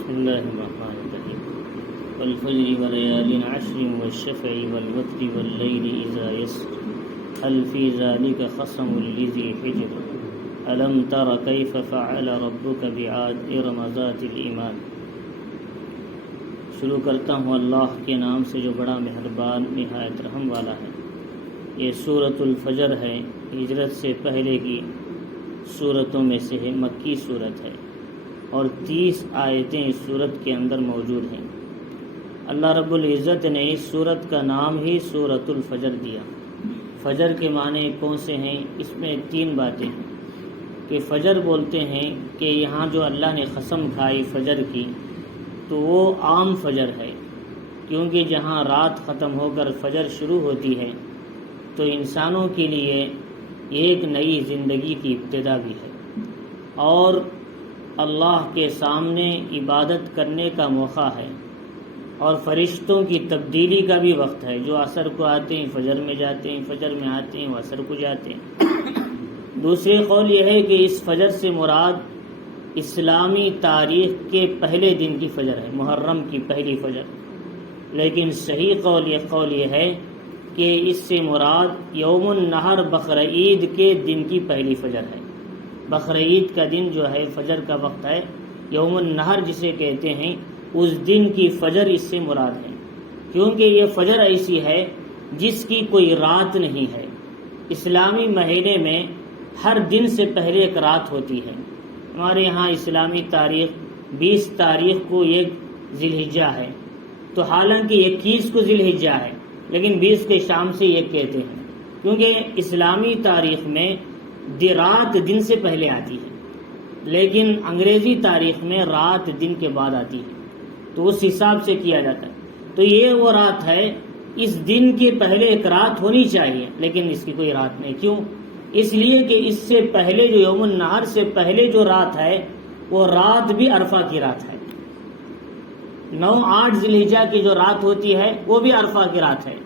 بسم الله الرحمن الرحيم والفجر وليال عشر والشفع والوتر والليل إذا يسر هل في ذلك قسم لذي حجر ألم تر كيف فعل ربك بعاد إرم ذات العماد۔ شروع کرتا ہوں اللہ کے نام سے جو بڑا مہربان نہایت رحم والا ہے۔ یہ سورۃ الفجر ہے، ہجرت سے پہلے کی سورتوں میں سے ہے، مکی سورت ہے اور 30 آیتیں اس سورت کے اندر موجود ہیں۔ اللہ رب العزت نے اس سورت کا نام ہی سورۃ الفجر دیا۔ فجر کے معنی کون سے ہیں؟ اس میں 3 باتیں ہیں کہ فجر بولتے ہیں کہ یہاں جو اللہ نے قسم کھائی فجر کی تو وہ عام فجر ہے، کیونکہ جہاں رات ختم ہو کر فجر شروع ہوتی ہے تو انسانوں کے لیے ایک نئی زندگی کی ابتدا بھی ہے اور اللہ کے سامنے عبادت کرنے کا موقع ہے اور فرشتوں کی تبدیلی کا بھی وقت ہے، جو عصر کو آتے ہیں فجر میں جاتے ہیں، فجر میں آتے ہیں وہ عصر کو جاتے ہیں۔ دوسرے قول یہ ہے کہ اس فجر سے مراد اسلامی تاریخ کے پہلے دن کی فجر ہے، محرم کی پہلی فجر، لیکن صحیح قول یہ ہے کہ اس سے مراد یوم النحر بقرعید کے دن کی پہلی فجر ہے۔ بقرعید کا دن جو ہے فجر کا وقت ہے، یوم النحر جسے کہتے ہیں، اس دن کی فجر اس سے مراد ہے، کیونکہ یہ فجر ایسی ہے جس کی کوئی رات نہیں ہے۔ اسلامی مہینے میں ہر دن سے پہلے ایک رات ہوتی ہے۔ ہمارے ہاں اسلامی تاریخ 20 تاریخ کو ایک ذی الحجہ ہے، تو حالانکہ 21 کو ذی الحجہ ہے لیکن 20 کے شام سے یہ کہتے ہیں، کیونکہ اسلامی تاریخ میں رات دن سے پہلے آتی ہے، لیکن انگریزی تاریخ میں رات دن کے بعد آتی ہے، تو اس حساب سے کیا جاتا ہے۔ تو یہ وہ رات ہے، اس دن کے پہلے ایک رات ہونی چاہیے لیکن اس کی کوئی رات نہیں۔ کیوں؟ اس لیے کہ اس سے پہلے جو یوم النحر سے پہلے جو رات ہے وہ رات بھی عرفہ کی رات ہے۔ 9-8 ذی الحجہ کی جو رات ہوتی ہے وہ بھی عرفہ کی رات ہے،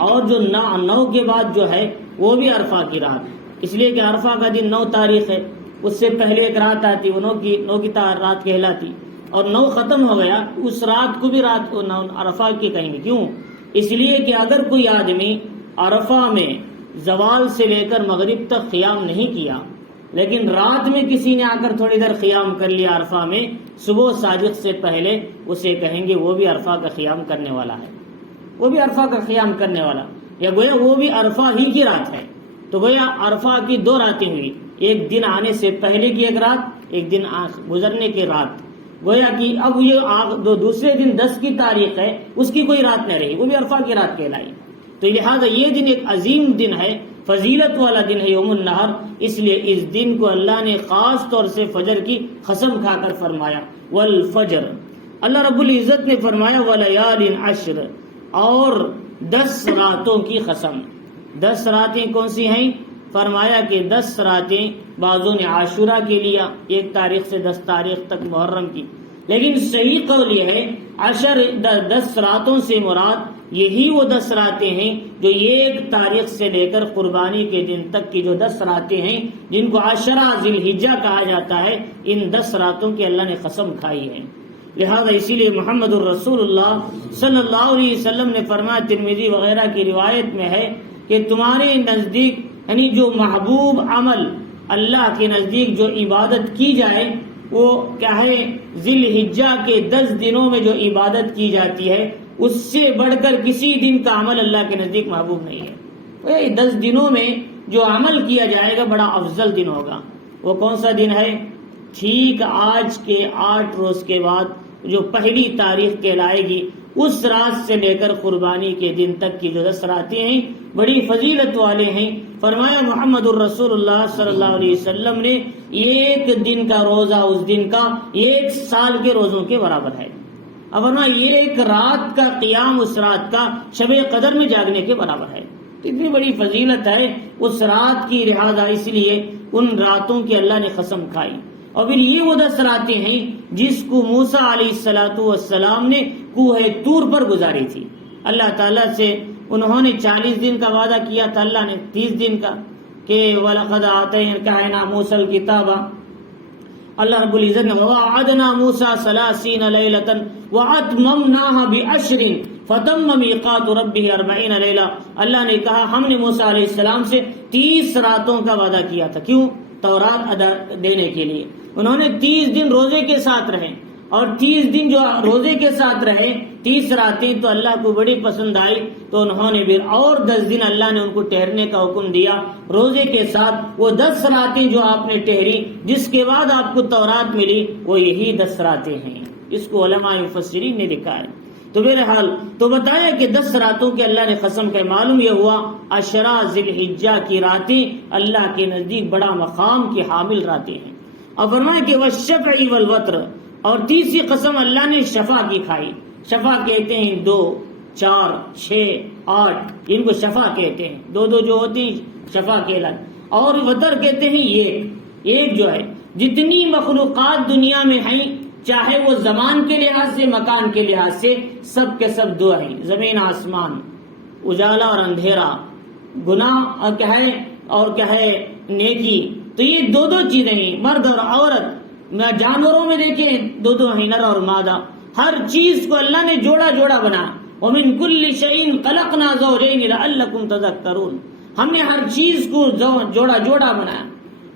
اور جو 9 کے بعد جو ہے وہ بھی عرفہ کی رات ہے، اس لیے کہ عرفہ کا دن 9 تاریخ ہے، اس سے پہلے ایک رات آتی، وہ 9 کی رات کہلاتی، اور 9 ختم ہو گیا اس رات کو بھی رات عرفہ کی کہیں گے۔ کیوں؟ اس لیے کہ اگر کوئی آدمی عرفہ میں زوال سے لے کر مغرب تک قیام نہیں کیا، لیکن رات میں کسی نے آ کر تھوڑی دیر قیام کر لیا عرفہ میں صبح صادق سے پہلے، اسے کہیں گے وہ بھی عرفہ کا قیام کرنے والا ہے، وہ بھی عرفہ کا قیام کرنے والا، یا گویا وہ بھی عرفہ ہی کی رات ہے۔ تو گویا عرفہ کی 2 راتیں ہوئی، ایک دن آنے سے پہلے کی ایک رات، ایک دن گزرنے کی رات، گویا کہ اب یہ دوسرے دن 10 کی تاریخ ہے، اس کی کوئی رات نہیں رہی، وہ بھی عرفہ کی رات کہلائی۔ تو لہٰذا یہ دن ایک عظیم دن ہے، فضیلت والا دن ہے یوم النحر، اس لیے اس دن کو اللہ نے خاص طور سے فجر کی قسم کھا کر فرمایا والفجر۔ اللہ رب العزت نے فرمایا ولیال عشر، اور 10 راتوں کی قسم۔ 10 راتیں کون سی ہیں؟ فرمایا کہ 10 راتیں بعضوں نے عاشورہ کے لیا، 1 تاریخ سے 10 تاریخ تک محرم کی، لیکن صحیح قول یہ ہے 10 راتوں سے مراد یہی وہ 10 راتیں ہیں جو 1 تاریخ سے لے کر قربانی کے دن تک کی جو 10 راتیں ہیں، جن کو عشرہ ذی الحجہ کہا جاتا ہے، ان 10 راتوں کی اللہ نے قسم کھائی ہے۔ لہذا اسی لیے محمد الرسول اللہ صلی اللہ علیہ وسلم نے فرمایا، ترمذی وغیرہ کی روایت میں ہے کہ تمہارے نزدیک یعنی جو محبوب عمل اللہ کے نزدیک جو عبادت کی جائے وہ کیا ہے؟ ذی الحجہ کے 10 دنوں میں جو عبادت کی جاتی ہے اس سے بڑھ کر کسی دن کا عمل اللہ کے نزدیک محبوب نہیں ہے۔ 10 دنوں میں جو عمل کیا جائے گا بڑا افضل دن ہوگا۔ وہ کون سا دن ہے؟ ٹھیک آج کے 8 روز کے بعد جو پہلی تاریخ کہلائے گی، اس رات سے لے کر قربانی کے دن تک کی جو 10 راتیں ہیں بڑی فضیلت والے ہیں۔ فرمایا محمد الرسول اللہ صلی اللہ علیہ وسلم نے 1 دن کا روزہ اس دن کا 1 سال کے روزوں کے برابر ہے، اب یہ 1 رات کا قیام اس رات کا شب قدر میں جاگنے کے برابر ہے۔ اتنی بڑی فضیلت ہے اس رات کی، لہٰذا اس لیے ان راتوں کی اللہ نے قسم کھائی۔ اور پھر یہ وہ 10 راتیں ہیں جس کو موسیٰ علیہ السلام نے کوہ طور پر گزاری تھی۔ اللہ تعالیٰ سے انہوں نے 40 دن کا وعدہ کیا تھا، اللہ نے 30 دن کا، کہ وَلَقَدْ آتَيْنَا مُوسَى الْكِتَابَ اللہ رب العزت نے وَوَعَدْنَا مُوسَىٰ 30 لَيْلَةً وَأَتْمَمْنَاهَا بِعَشْرٍ فَتَمَّ مِيقَاتُ رَبِّهِ 40 لَيْلَةً۔ اللہ نے کہا ہم نے موسیٰ علیہ السلام سے 30 راتوں کا وعدہ کیا تھا، کیوں؟ تورات ادا دینے کے لیے۔ انہوں نے 30 دن روزے کے ساتھ رہے، اور 30 دن جو روزے کے ساتھ رہے، 30 راتیں تو اللہ کو بڑی پسند آئی، تو انہوں نے پھر اور 10 دن اللہ نے ان کو ٹھہرنے کا حکم دیا روزے کے ساتھ۔ وہ 10 راتیں جو آپ نے ٹھہری، جس کے بعد آپ کو تورات ملی، وہ یہی 10 راتیں ہیں۔ اس کو علماء مفسرین نے لکھا ہے۔ تو بہرحال تو بتایا کہ 10 راتوں کے اللہ نے قسم کا معلوم یہ ہوا 10 ذی الحجہ کی راتیں اللہ کے نزدیک بڑا مقام کی حامل راتیں ہیں۔ اور فرمایا کہ والشفع والوتر، اور تیسری قسم اللہ نے شفع کی کھائی۔ شفع کہتے ہیں 2، 4، 6، 8، ان کو شفع کہتے ہیں، 2 جو ہوتی ہیں شفع کہلاتے، اور وتر کہتے ہیں ایک جو ہے۔ جتنی مخلوقات دنیا میں ہیں، چاہے وہ زمان کے لحاظ سے، مکان کے لحاظ سے، سب کے سب 2 ہیں، زمین آسمان، اجالا اور اندھیرا، گناہ اور کیا ہے نیکی۔ تو یہ 2 چیزیں ہیں، مرد اور عورت۔ جانوروں میں دیکھیں 2 ہیں، نر اور مادہ۔ ہر چیز کو اللہ نے جوڑا بنا۔ وَمِن كُلِّ شَيْءٍ خَلَقْنَا زَوْجَيْنِ لَعَلَّكُمْ تَذَكَّرُونَ۔ ہم نے ہر چیز کو جوڑا بنایا۔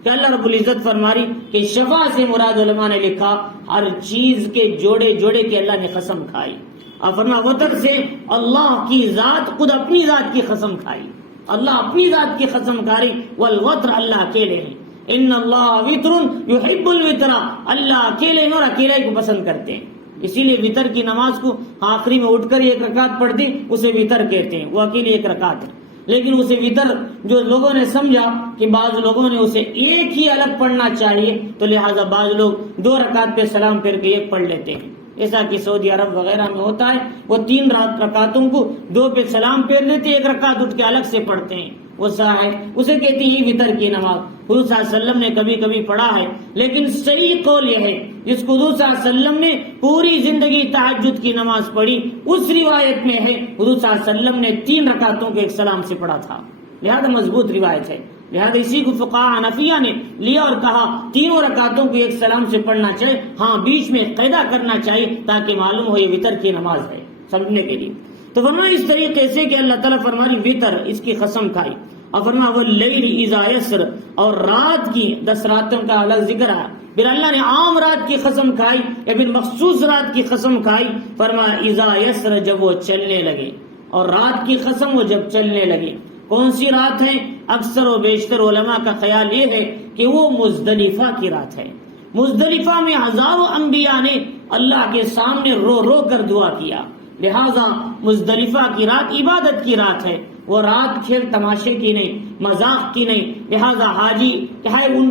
کہ اللہ رب العزت فرما رہی کہ شفا سے مراد علماء نے لکھا ہر چیز کے جوڑے کے اللہ نے قسم کھائی۔ اور فرما وتر سے اللہ کی ذات خود اپنی ذات کی قسم کھائی، اللہ اپنی ذات کی قسم کھائی۔ والوتر، اللہ اکیلے ہیں۔ ان اللہ وتر یحب الوتر، اللہ اکیلے ہیں اور اکیلے کو پسند کرتے ہیں۔ اسی لیے وتر کی نماز کو آخری میں اٹھ کر 1 رکعت پڑھ دی، اسے وتر کہتے ہیں، وہ اکیلی 1 رکعت ہے۔ لیکن اسے وتر جو لوگوں نے سمجھا کہ بعض لوگوں نے اسے ایک ہی الگ پڑھنا چاہیے، تو لہٰذا بعض لوگ 2 رکعت پہ سلام پھر کے 1 پڑھ لیتے ہیں، ایسا کہ سعودی عرب وغیرہ میں ہوتا ہے، وہ 3 رکعتوں کو 2 پہ سلام پھیر لیتے، 1 رکعت اٹھ کے الگ سے پڑھتے ہیں، وہ ہے اسے کہتے ہیں وتر کی نماز۔ حضور صلی اللہ علیہ وسلم نے کبھی کبھی پڑھا ہے، لیکن صحیح قول یہ ہے جس کو حضور صلی اللہ علیہ وسلم نے پوری زندگی تہجد کی نماز پڑھی، اس روایت میں ہے حضور صلی اللہ علیہ وسلم نے 3 رکعتوں کو 1 سلام سے پڑھا تھا، لہذا مضبوط روایت ہے۔ لہذا اسی کو فقہاء حنفیہ نے لیا اور کہا 3 رکعتوں کو 1 سلام سے پڑھنا چاہیے، ہاں بیچ میں قاعدہ کرنا چاہیے تاکہ معلوم ہو یہ وتر کی نماز ہے، سمجھنے کے لیے۔ تو فرمایا اس طریقے سے کہ اللہ تعالیٰ فرمائی وتر، اس کی قسم کھائی۔ اور فرمایا واللیل اذا یسر، اور رات کی 10 راتوں کا الگ ذکر ہے، پھر اللہ نے عام رات کی قسم کھائی یا پھر مخصوص رات کی قسم کھائی۔ فرمایا اذا یسر، جب وہ چلنے لگے، اور رات کی قسم وہ جب چلنے لگے۔ کون سی رات ہے؟ اکثر و بیشتر علماء کا خیال یہ ہے کہ وہ مزدلفہ کی رات ہے۔ مزدلفہ میں ہزاروں انبیاء نے اللہ کے سامنے رو کر دعا کیا، لہذا مزدلفہ کی رات عبادت کی رات ہے، وہ رات کھیل تماشے کی نہیں، مذاق کی نہیں، لہذا حاجی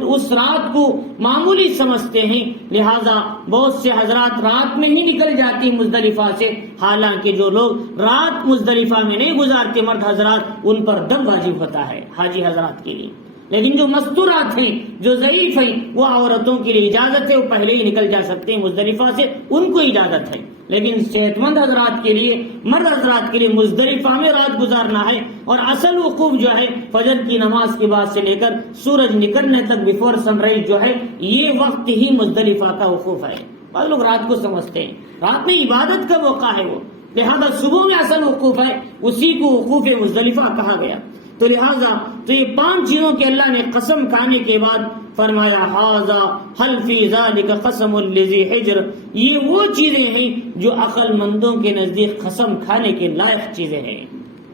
اس رات کو معمولی سمجھتے ہیں، لہذا بہت سے حضرات رات میں ہی نکل جاتی مزدلفہ سے، حالانکہ جو لوگ رات مزدلفہ میں نہیں گزارتے مرد حضرات، ان پر دم واجب ہوتا ہے حاجی حضرات کے لیے۔ لیکن جو مستورات ہیں، جو ضعیف ہیں، وہ عورتوں کے لیے اجازت ہے، وہ پہلے ہی نکل جا سکتے ہیں مزدلفہ سے، ان کو اجازت ہے۔ لیکن صحت مند حضرات کے لیے، مرد حضرات کے لیے مزدلفہ میں رات گزارنا ہے، اور اصل وقوف جو ہے فجر کی نماز کے بعد سے لے کر سورج نکلنے تک، بیفور سن رائز جو ہے، یہ وقت ہی مزدلفہ کا وقوف ہے۔ بعض لوگ رات کو سمجھتے ہیں، رات میں عبادت کا موقع ہے وہ، لہذا صبح میں اصل وقوف ہے، اسی کو وقوف مزدلفہ کہا گیا۔ تو لہذا تو یہ 5 چیزوں کے اللہ نے قسم کھانے کے بعد فرمایا ھذا ھل فی ذلک قسم لذی حجر، یہ وہ چیزیں ہیں جو عقل مندوں کے نزدیک قسم کھانے کے لائق چیزیں ہیں،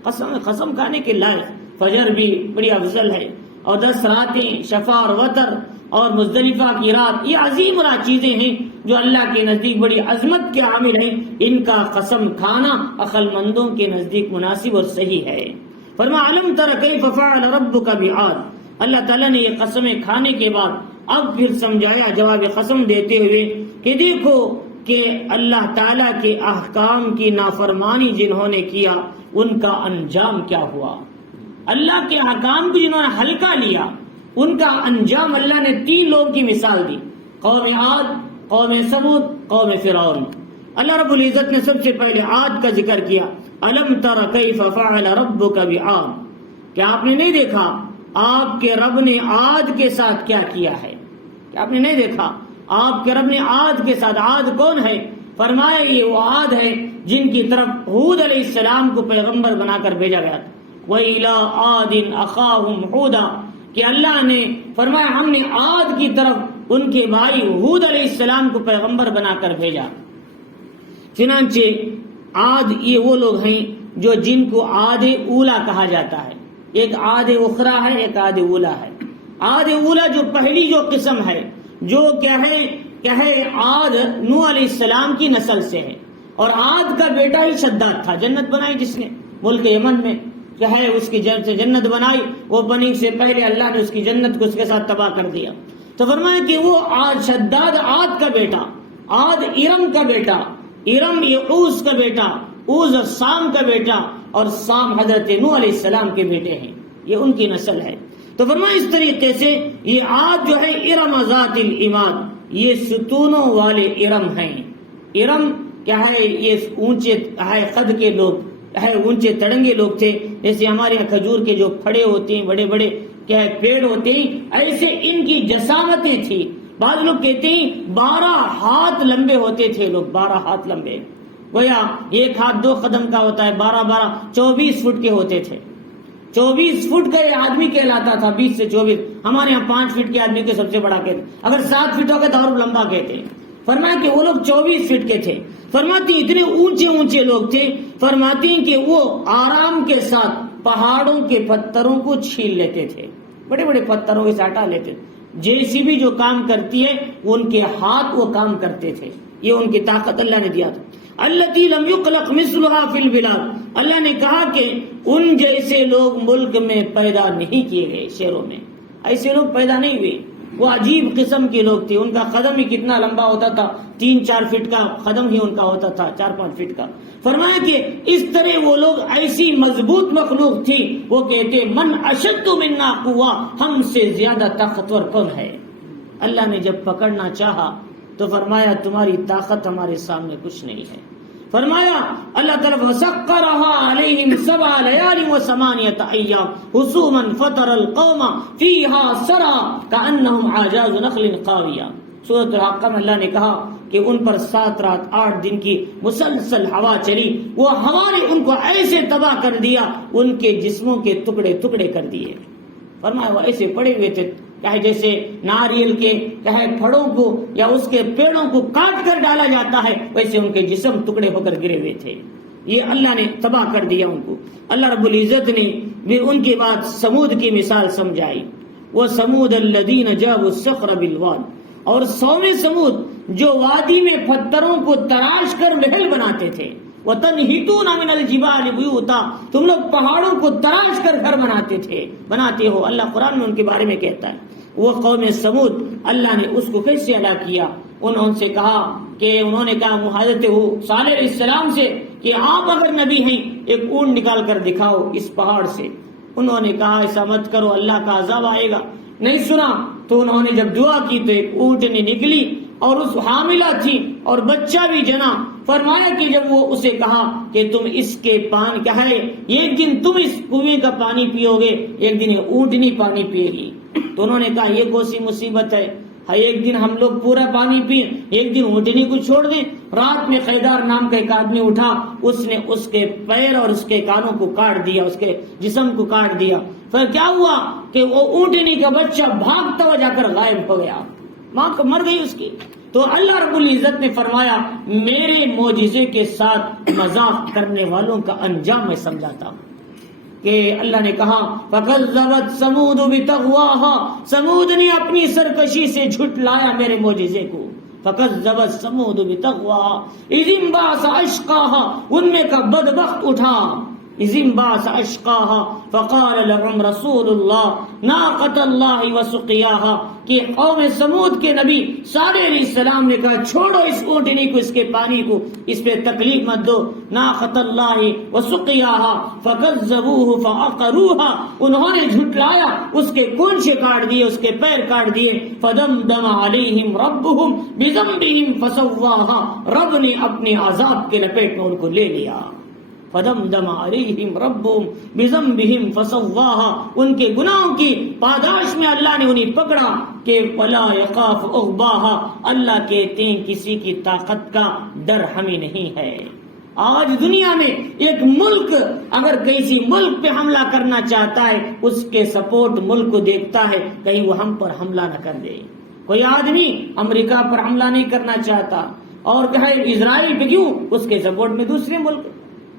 قسم کھانے کے لائق۔ فجر بھی بڑی افضل ہے، اور 10 راتیں، شفع اور وتر، اور مزدلفہ کی رات، یہ عظیم چیزیں ہیں جو اللہ کے نزدیک بڑی عظمت کے حامل ہیں، ان کا قسم کھانا عقل مندوں کے نزدیک مناسب اور صحیح ہے۔ فرمایا علم تر کیف فعل ربک بعاد، اللہ تعالیٰ نے یہ قسمیں کھانے کے بعد اب پھر سمجھایا جواب قسم دیتے ہوئے کہ دیکھو کہ اللہ تعالیٰ کے احکام کی نافرمانی جنہوں نے کیا ان کا انجام کیا ہوا۔ اللہ کے احکام کو جنہوں نے ہلکا لیا ان کا انجام، اللہ نے 3 لوگوں کی مثال دی، قوم عاد، قوم ثمود، قوم فرعون۔ اللہ رب العزت نے سب سے پہلے عاد کا ذکر کیا، الم تر کیف فعل ربک بعاد، کیا آپ نے نہیں دیکھا آپ کے رب نے عاد کے ساتھ کیا کیا ہے؟ کیا آپ نے نہیں دیکھا آپ کے رب نے عاد کے ساتھ، عاد کون ہے؟ فرمایا یہ وہ عاد ہے جن کی طرف ہود علیہ السلام کو پیغمبر بنا کر بھیجا گیا تھا۔ وَإِلَىٰ عَادٍ أَخَاهُمْ هُودًا، کہ اللہ نے فرمایا ہم نے عاد کی طرف ان کے بھائی ہود علیہ السلام کو پیغمبر بنا کر بھیجا۔ چنانچہ عاد یہ وہ لوگ ہیں جو جن کو عاد اولا کہا جاتا ہے، ایک عاد اخرى ہے، ایک عاد اولا ہے۔ عاد اولا جو پہلی جو قسم ہے، جو کیا ہے عاد نوح علیہ السلام کی نسل سے ہے، اور عاد کا بیٹا ہی شداد تھا، جنت بنائی جس نے ملک یمن میں، کیا ہے اس کی جنت بنائی، وہ بنی سے پہلے اللہ نے اس کی جنت کو اس کے ساتھ تباہ کر دیا۔ تو فرمایا کہ وہ شداد عاد کا بیٹا، عاد ارم کا بیٹا، ارم یعوز کا بیٹا، اوز سام کا بیٹا، اور سام حضرت نوح علیہ السلام کے بیٹے ہیں، یہ ان کی نسل ہے۔ تو فرمایا اس طریقے سے یہ عاد جو ہے ارم ذات العماد، یہ ستونوں والے ارم ہیں۔ ارم کیا ہے؟ یہ اونچے قد کے لوگ ہے، اونچے تڑنگے لوگ تھے، جیسے ہمارے یہاں کھجور کے جو پھڑے ہوتے ہیں، بڑے بڑے کیا ہے پیڑ ہوتے ہیں، ایسے ان کی جسامتیں تھی۔ بعض لوگ کہتے ہیں 12 ہاتھ لمبے ہوتے تھے لوگ، 12 ہاتھ لمبے، گویا ایک ہاتھ 2 قدم کا ہوتا ہے، 12 24 فٹ کے ہوتے تھے۔ 24 فٹ کا یہ آدمی کہلاتا تھا، 20 سے 24۔ ہمارے یہاں 5 فٹ کے آدمی کے سب سے بڑا کہتے، اگر 7 فٹ ہوگا تو اور لمبا کہتے ہیں۔ فرمایا کہ وہ لوگ 24 فٹ کے تھے۔ فرماتی اتنے اونچے اونچے لوگ تھے، فرماتی ہیں کہ وہ آرام کے ساتھ پہاڑوں کے پتھروں کو چھیل لیتے تھے، بڑے بڑے پتھروں کے ساتھ ہٹا لیتے تھے۔ جیسی بھی جو کام کرتی ہے ان کے ہاتھ وہ کام کرتے تھے، یہ ان کی طاقت اللہ نے دیا تھا۔ التی لم یخلق مثلها فی البلاد، اللہ نے کہا کہ ان جیسے لوگ ملک میں پیدا نہیں کیے گئے، شہروں میں ایسے لوگ پیدا نہیں ہوئے۔ وہ عجیب قسم کے لوگ تھے، ان کا قدم ہی کتنا لمبا ہوتا تھا، 3-4 فٹ کا قدم ہی ان کا ہوتا تھا، 4-5 فٹ کا۔ فرمایا کہ اس طرح وہ لوگ ایسی مضبوط مخلوق تھی، وہ کہتے من اشد منا قوہ، ہم سے زیادہ طاقتور کون ہے؟ اللہ نے جب پکڑنا چاہا تو فرمایا تمہاری طاقت ہمارے سامنے کچھ نہیں ہے۔ فرمایا اللہ تعالیٰ وَسَخَّرَهَا عَلَيْهِمْ 7 لَيَالٍ و8 أَيَّامٍ حُسُومًا فَتَرَى الْقَوْمَ فِيهَا سَرْعَىٰ كَأَنَّهُمْ أَعْجَازُ نَخْلٍ خَاوِيَةٍ۔ سورۃ الحق میں اللہ نے کہا کہ ان پر 7 رات 8 دن کی مسلسل ہوا چلی، وہ ہوا نے ان کو ایسے تباہ کر دیا، ان کے جسموں کے ٹکڑے ٹکڑے کر دیے۔ فرمایا وہ ایسے پڑے ہوئے تھے، چاہے جیسے ناریل کے چاہے پھڑوں کو یا اس کے پیڑوں کو کاٹ کر ڈالا جاتا ہے، ویسے ان کے جسم ٹکڑے ہو کر گرے ہوئے تھے۔ یہ اللہ نے تباہ کر دیا ان کو۔ اللہ رب العزت نے بھی ان کے بعد سمود کی مثال سمجھائی، وہ سمود الذین جابوا الصخر بالواد، اور 100ویں سمود جو وادی میں پتھروں کو تراش کر محل بناتے تھے۔ وَتَنْحِتُونَ مِنَ الْجِبَالِ بُيُوتًا، تم لوگ پہاڑوں کو تراش کر گھر بناتے ہو، اللہ قرآن میں ان کے بارے میں کہتا ہے۔ وہ قوم سمود اللہ نے اس کو کیسے ادا کیا؟ انہوں سے کہا کہ انہوں نے کہا حضرت صالح علیہ السلام سے کہ آپ اگر نبی ہیں ایک اونٹ نکال کر دکھاؤ اس پہاڑ سے۔ انہوں نے کہا ایسا مت کرو، اللہ کا عذاب آئے گا۔ نہیں سنا تو انہوں نے جب دعا کی تو ایک اونٹنی نکلی اور اس حاملہ تھی اور بچہ بھی جنا۔ فرمایا کہ جب وہ اسے کہا کہ تم اس کے پانی کیا ہے، ایک دن تم اس کنویں کا پانی پیو گے، ایک دن یہ اونٹنی پانی پیے گی، تو انہوں نے کہا یہ کون سی مصیبت ہے، ایک دن ہم لوگ پورا پانی پئیں، ایک دن اونٹنی کو چھوڑ دیں۔ رات میں خیدار نام کا ایک آدمی اٹھا، اس نے اس کے پیر اور اس کے کانوں کو کاٹ دیا، اس کے جسم کو کاٹ دیا۔ پھر کیا ہوا کہ وہ اونٹنی کا بچہ بھاگتا ہوا جا کر غائب ہو گیا، ماں مر گئی اس کی۔ تو اللہ رب العزت نے فرمایا میرے معجزے کے ساتھ مذاق کرنے والوں کا انجام میں سمجھاتا ہوں۔ کہ اللہ نے کہا فَكَذَّبَتْ ثَمُودُ بِطَغْوَاهَا، سمود نے اپنی سرکشی سے جھٹلایا میرے معجزے کو۔ فَكَذَّبَتْ ثَمُودُ بِطَغْوَاهَا إِذِ انبَعَثَ أَشْقَاهَا، ان میں کا بدبخت اٹھا، إِذِ انبَعَثَ أَشْقَاهَا فَقَالَ لَهُمْ رَسُولُ اللَّهِ نَاقَةَ اللَّهِ وَسُقْيَاهَا، کہ قوم سمود کے نبی صالح علیہ السلام نے کہا چھوڑو اس اونٹنی کو، اس کے پانی کو، اس پہ تکلیف مت دو۔ ناقۃ اللہ وسقیاها فکذبوه فعقروها، انہوں نے جھٹلایا، اس کے کونچے کاٹ دیے، اس کے پیر کاٹ دیے۔ فدمدم علیہم ربهم بذنبهم فسواها، رب نے اپنے عذاب کے لپیٹ میں ان کو لے لیا۔ فدمدم علیہم ربہم بذنبہم فسواہا، ان کے گناہوں کی پاداش میں اللہ نے انہیں پکڑا کہ ولا یخاف عقباہا، اللہ کہتے ہیں کسی کی طاقت کا ڈر ہمیں نہیں ہے۔ آج دنیا میں ایک ملک اگر کسی ملک پہ حملہ کرنا چاہتا ہے، اس کے سپورٹ ملک کو دیکھتا ہے کہیں وہ ہم پر حملہ نہ کر دے۔ کوئی آدمی امریکہ پر حملہ نہیں کرنا چاہتا، اور کہے اسرائیل پہ کیوں، اس کے سپورٹ میں دوسرے ملک،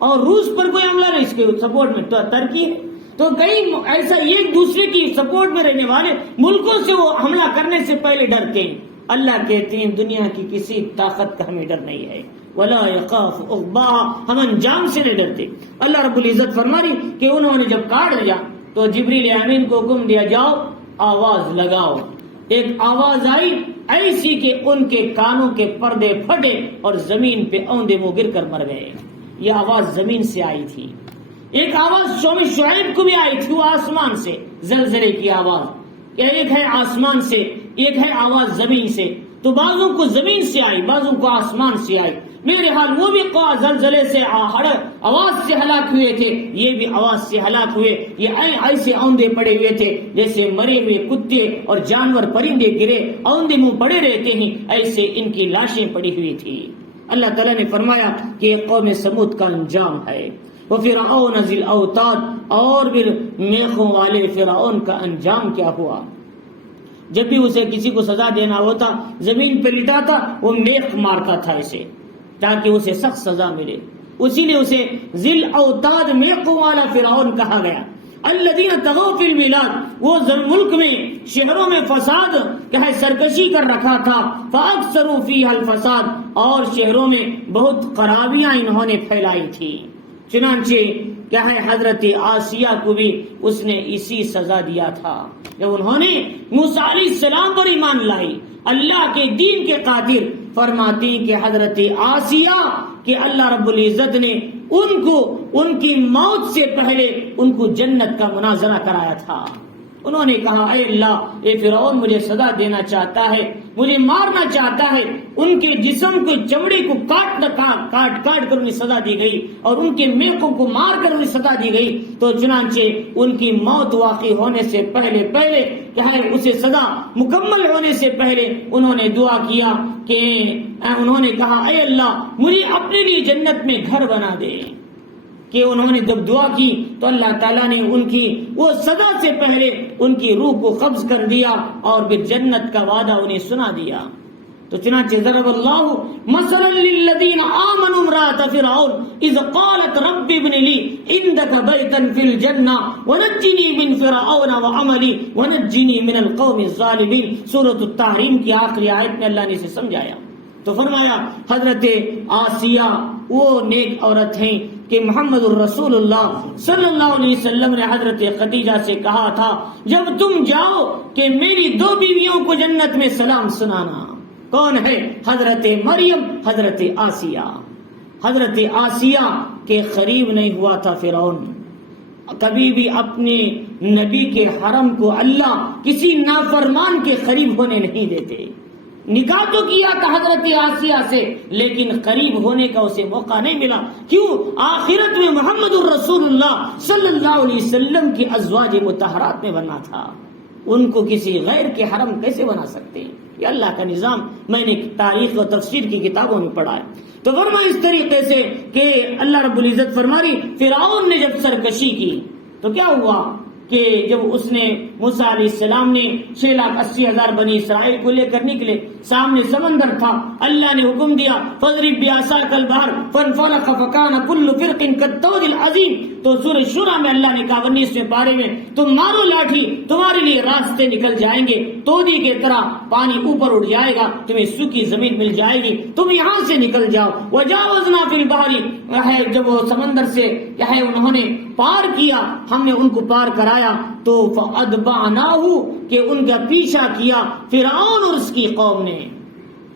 اور روس پر کوئی حملہ نہیں، اس کے سپورٹ میں تو ترکی ہے۔ تو کئی ایسا ایک دوسرے کی سپورٹ میں رہنے والے ملکوں سے وہ حملہ کرنے سے پہلے ڈرتے ہیں۔ اللہ کہتے ہیں دنیا کی کسی طاقت کا ہمیں ڈر نہیں ہے، ولا یخاف عقباہا، ہم انجام سے نہیں ڈرتے۔ اللہ رب العزت فرمانی کہ انہوں نے جب کاٹ لیا تو جبریل امین کو حکم دیا جاؤ آواز لگاؤ۔ ایک آواز آئی ایسی کہ ان کے کانوں کے پردے پھٹے اور زمین پہ اوندے منہ گر کر مر گئے۔ یہ آواز زمین سے آئی تھی۔ ایک آواز قوم شعیب کو بھی آئی تھی، وہ آسمان سے، زلزلے کی آواز۔ ایک ہے آسمان سے، ایک ہے آواز زمین سے۔ تو بعضوں کو زمین سے آئی، بعضوں کو آسمان سے آئی۔ میرے حال وہ بھی زلزلے سے آواز سے ہلاک ہوئے تھے، یہ بھی آواز سے ہلاک ہوئے۔ یہ ایسے اوندے پڑے ہوئے تھے جیسے مرے ہوئے کتے اور جانور پرندے گرے اوندے منہ پڑے رہتے ہیں، ایسے ان کی لاشیں پڑی ہوئی تھی۔ اللہ تعالیٰ نے فرمایا کہ یہ قوم سمود کا انجام ہے۔ وفرعون ذی الاوتاد، اور پھر میخوں والے فرعون کا انجام کیا ہوا؟ جب بھی اسے کسی کو سزا دینا ہوتا زمین پہ لٹاتا، وہ میخ مارتا تھا اسے تاکہ اسے سخت سزا ملے۔ اسی لیے اسے ذی الاوتاد میخوں والا فرعون کہا گیا۔ الذین طغوا فی البلاد، وہ ملک میں شہروں میں فساد کہے سرکشی کر رکھا تھا، فاکثروا فیہا الفساد، اور شہروں میں بہت خرابیاں انہوں نے پھیلائی تھی۔ چنانچہ کیا ہے حضرت آسیہ کو بھی اس نے اسی سزا دیا تھا جب انہوں نے موسیٰ علیہ السلام پر ایمان لائی اللہ کے دین کے خاطر۔ فرماتی کہ حضرت آسیہ کہ اللہ رب العزت نے ان کو ان کی موت سے پہلے ان کو جنت کا مناظرہ کرایا تھا۔ انہوں نے کہا اے اللہ، اے فرعون مجھے سزا دینا چاہتا ہے، مجھے مارنا چاہتا ہے۔ ان کے جسم کو چمڑے کو کاٹ کر انہیں سزا دی گئی، اور ان کے میخوں کو مار کر انہیں سزا دی گئی۔ تو چنانچہ ان کی موت واقع ہونے سے پہلے کیا ہے اسے سزا مکمل ہونے سے پہلے انہوں نے دعا کیا کہ انہوں نے کہا اے اللہ مجھے اپنے لیے جنت میں گھر بنا دے۔ کہ انہوں نے جب دعا کی تو اللہ تعالیٰ نے ان کی وہ سزا سے پہلے ان کی روح کو قبض کر دیا اور پھر جنت کا وعدہ انہیں سنا دیا۔ تو چنانچہ ضرب اللہ مثلا للذین آمنوا امرأۃ فرعون اذ قالت رب ابن لی عندک بیتا فی الجنہ ونجنی من فرعون وعملی ونجنی من القوم الظالمین۔ سورۃ التحریم کی آخری آیت میں اللہ نے اسے سمجھایا۔ تو فرمایا حضرت آسیہ وہ نیک عورت ہیں کہ محمد الرسول اللہ صلی اللہ علیہ وسلم نے حضرت خدیجہ سے کہا تھا جب تم جاؤ کہ میری 2 بیویوں کو جنت میں سلام سنانا۔ کون ہے؟ حضرت مریم، حضرت آسیہ۔ حضرت آسیہ کے قریب نہیں ہوا تھا فرعون، کبھی بھی اپنے نبی کے حرم کو اللہ کسی نافرمان کے قریب ہونے نہیں دیتے۔ نکاح تو کیا تھا حضرت آسیہ سے لیکن قریب ہونے کا اسے موقع نہیں ملا۔ کیوں؟ آخرت میں محمد الرسول اللہ صلی اللہ علیہ وسلم کی ازواج مطہرات میں بننا تھا، ان کو کسی غیر کے حرم کیسے بنا سکتے ہیں؟ یہ اللہ کا نظام میں نے تاریخ و تفسیر کی کتابوں میں پڑھا ہے۔ تو فرمایا اس طریقے سے کہ اللہ رب العزت فرماری فرعون نے جب سرکشی کی تو کیا ہوا کہ جب اس نے موسیٰ علیہ السلام نے 6,80,000 بنی اسرائیل کو لے کر نکلے، سامنے سمندر تھا، اللہ نے حکم دیا فَاضْرِبْ بِعَصَاكَ الْبَحْرَ فَانْفَلَقَ فَكَانَ كُلُّ فِرْقٍ كَالطَّوْدِ الْعَظِيمِ۔ تو سورہ شورى میں اللہ نے کہا 19ویں پارے میں تم مارو لاٹھی، تمہارے لیے راستے نکل جائیں گے، تودی کی طرح پانی اوپر اٹھ جائے گا، تمہیں سوکھی زمین مل جائے گی، تم یہاں سے نکل جاؤ۔ وَجَاوَزْنَا فِي الْبَحْرِ، جب وہ سمندر سے انہوں نے پار کیا، ہم نے ان کو پار کرایا تو فَأَتْبَعْنَاهُ کہ ان کا پیچھا کیا فرعون اور اس کی قوم نے،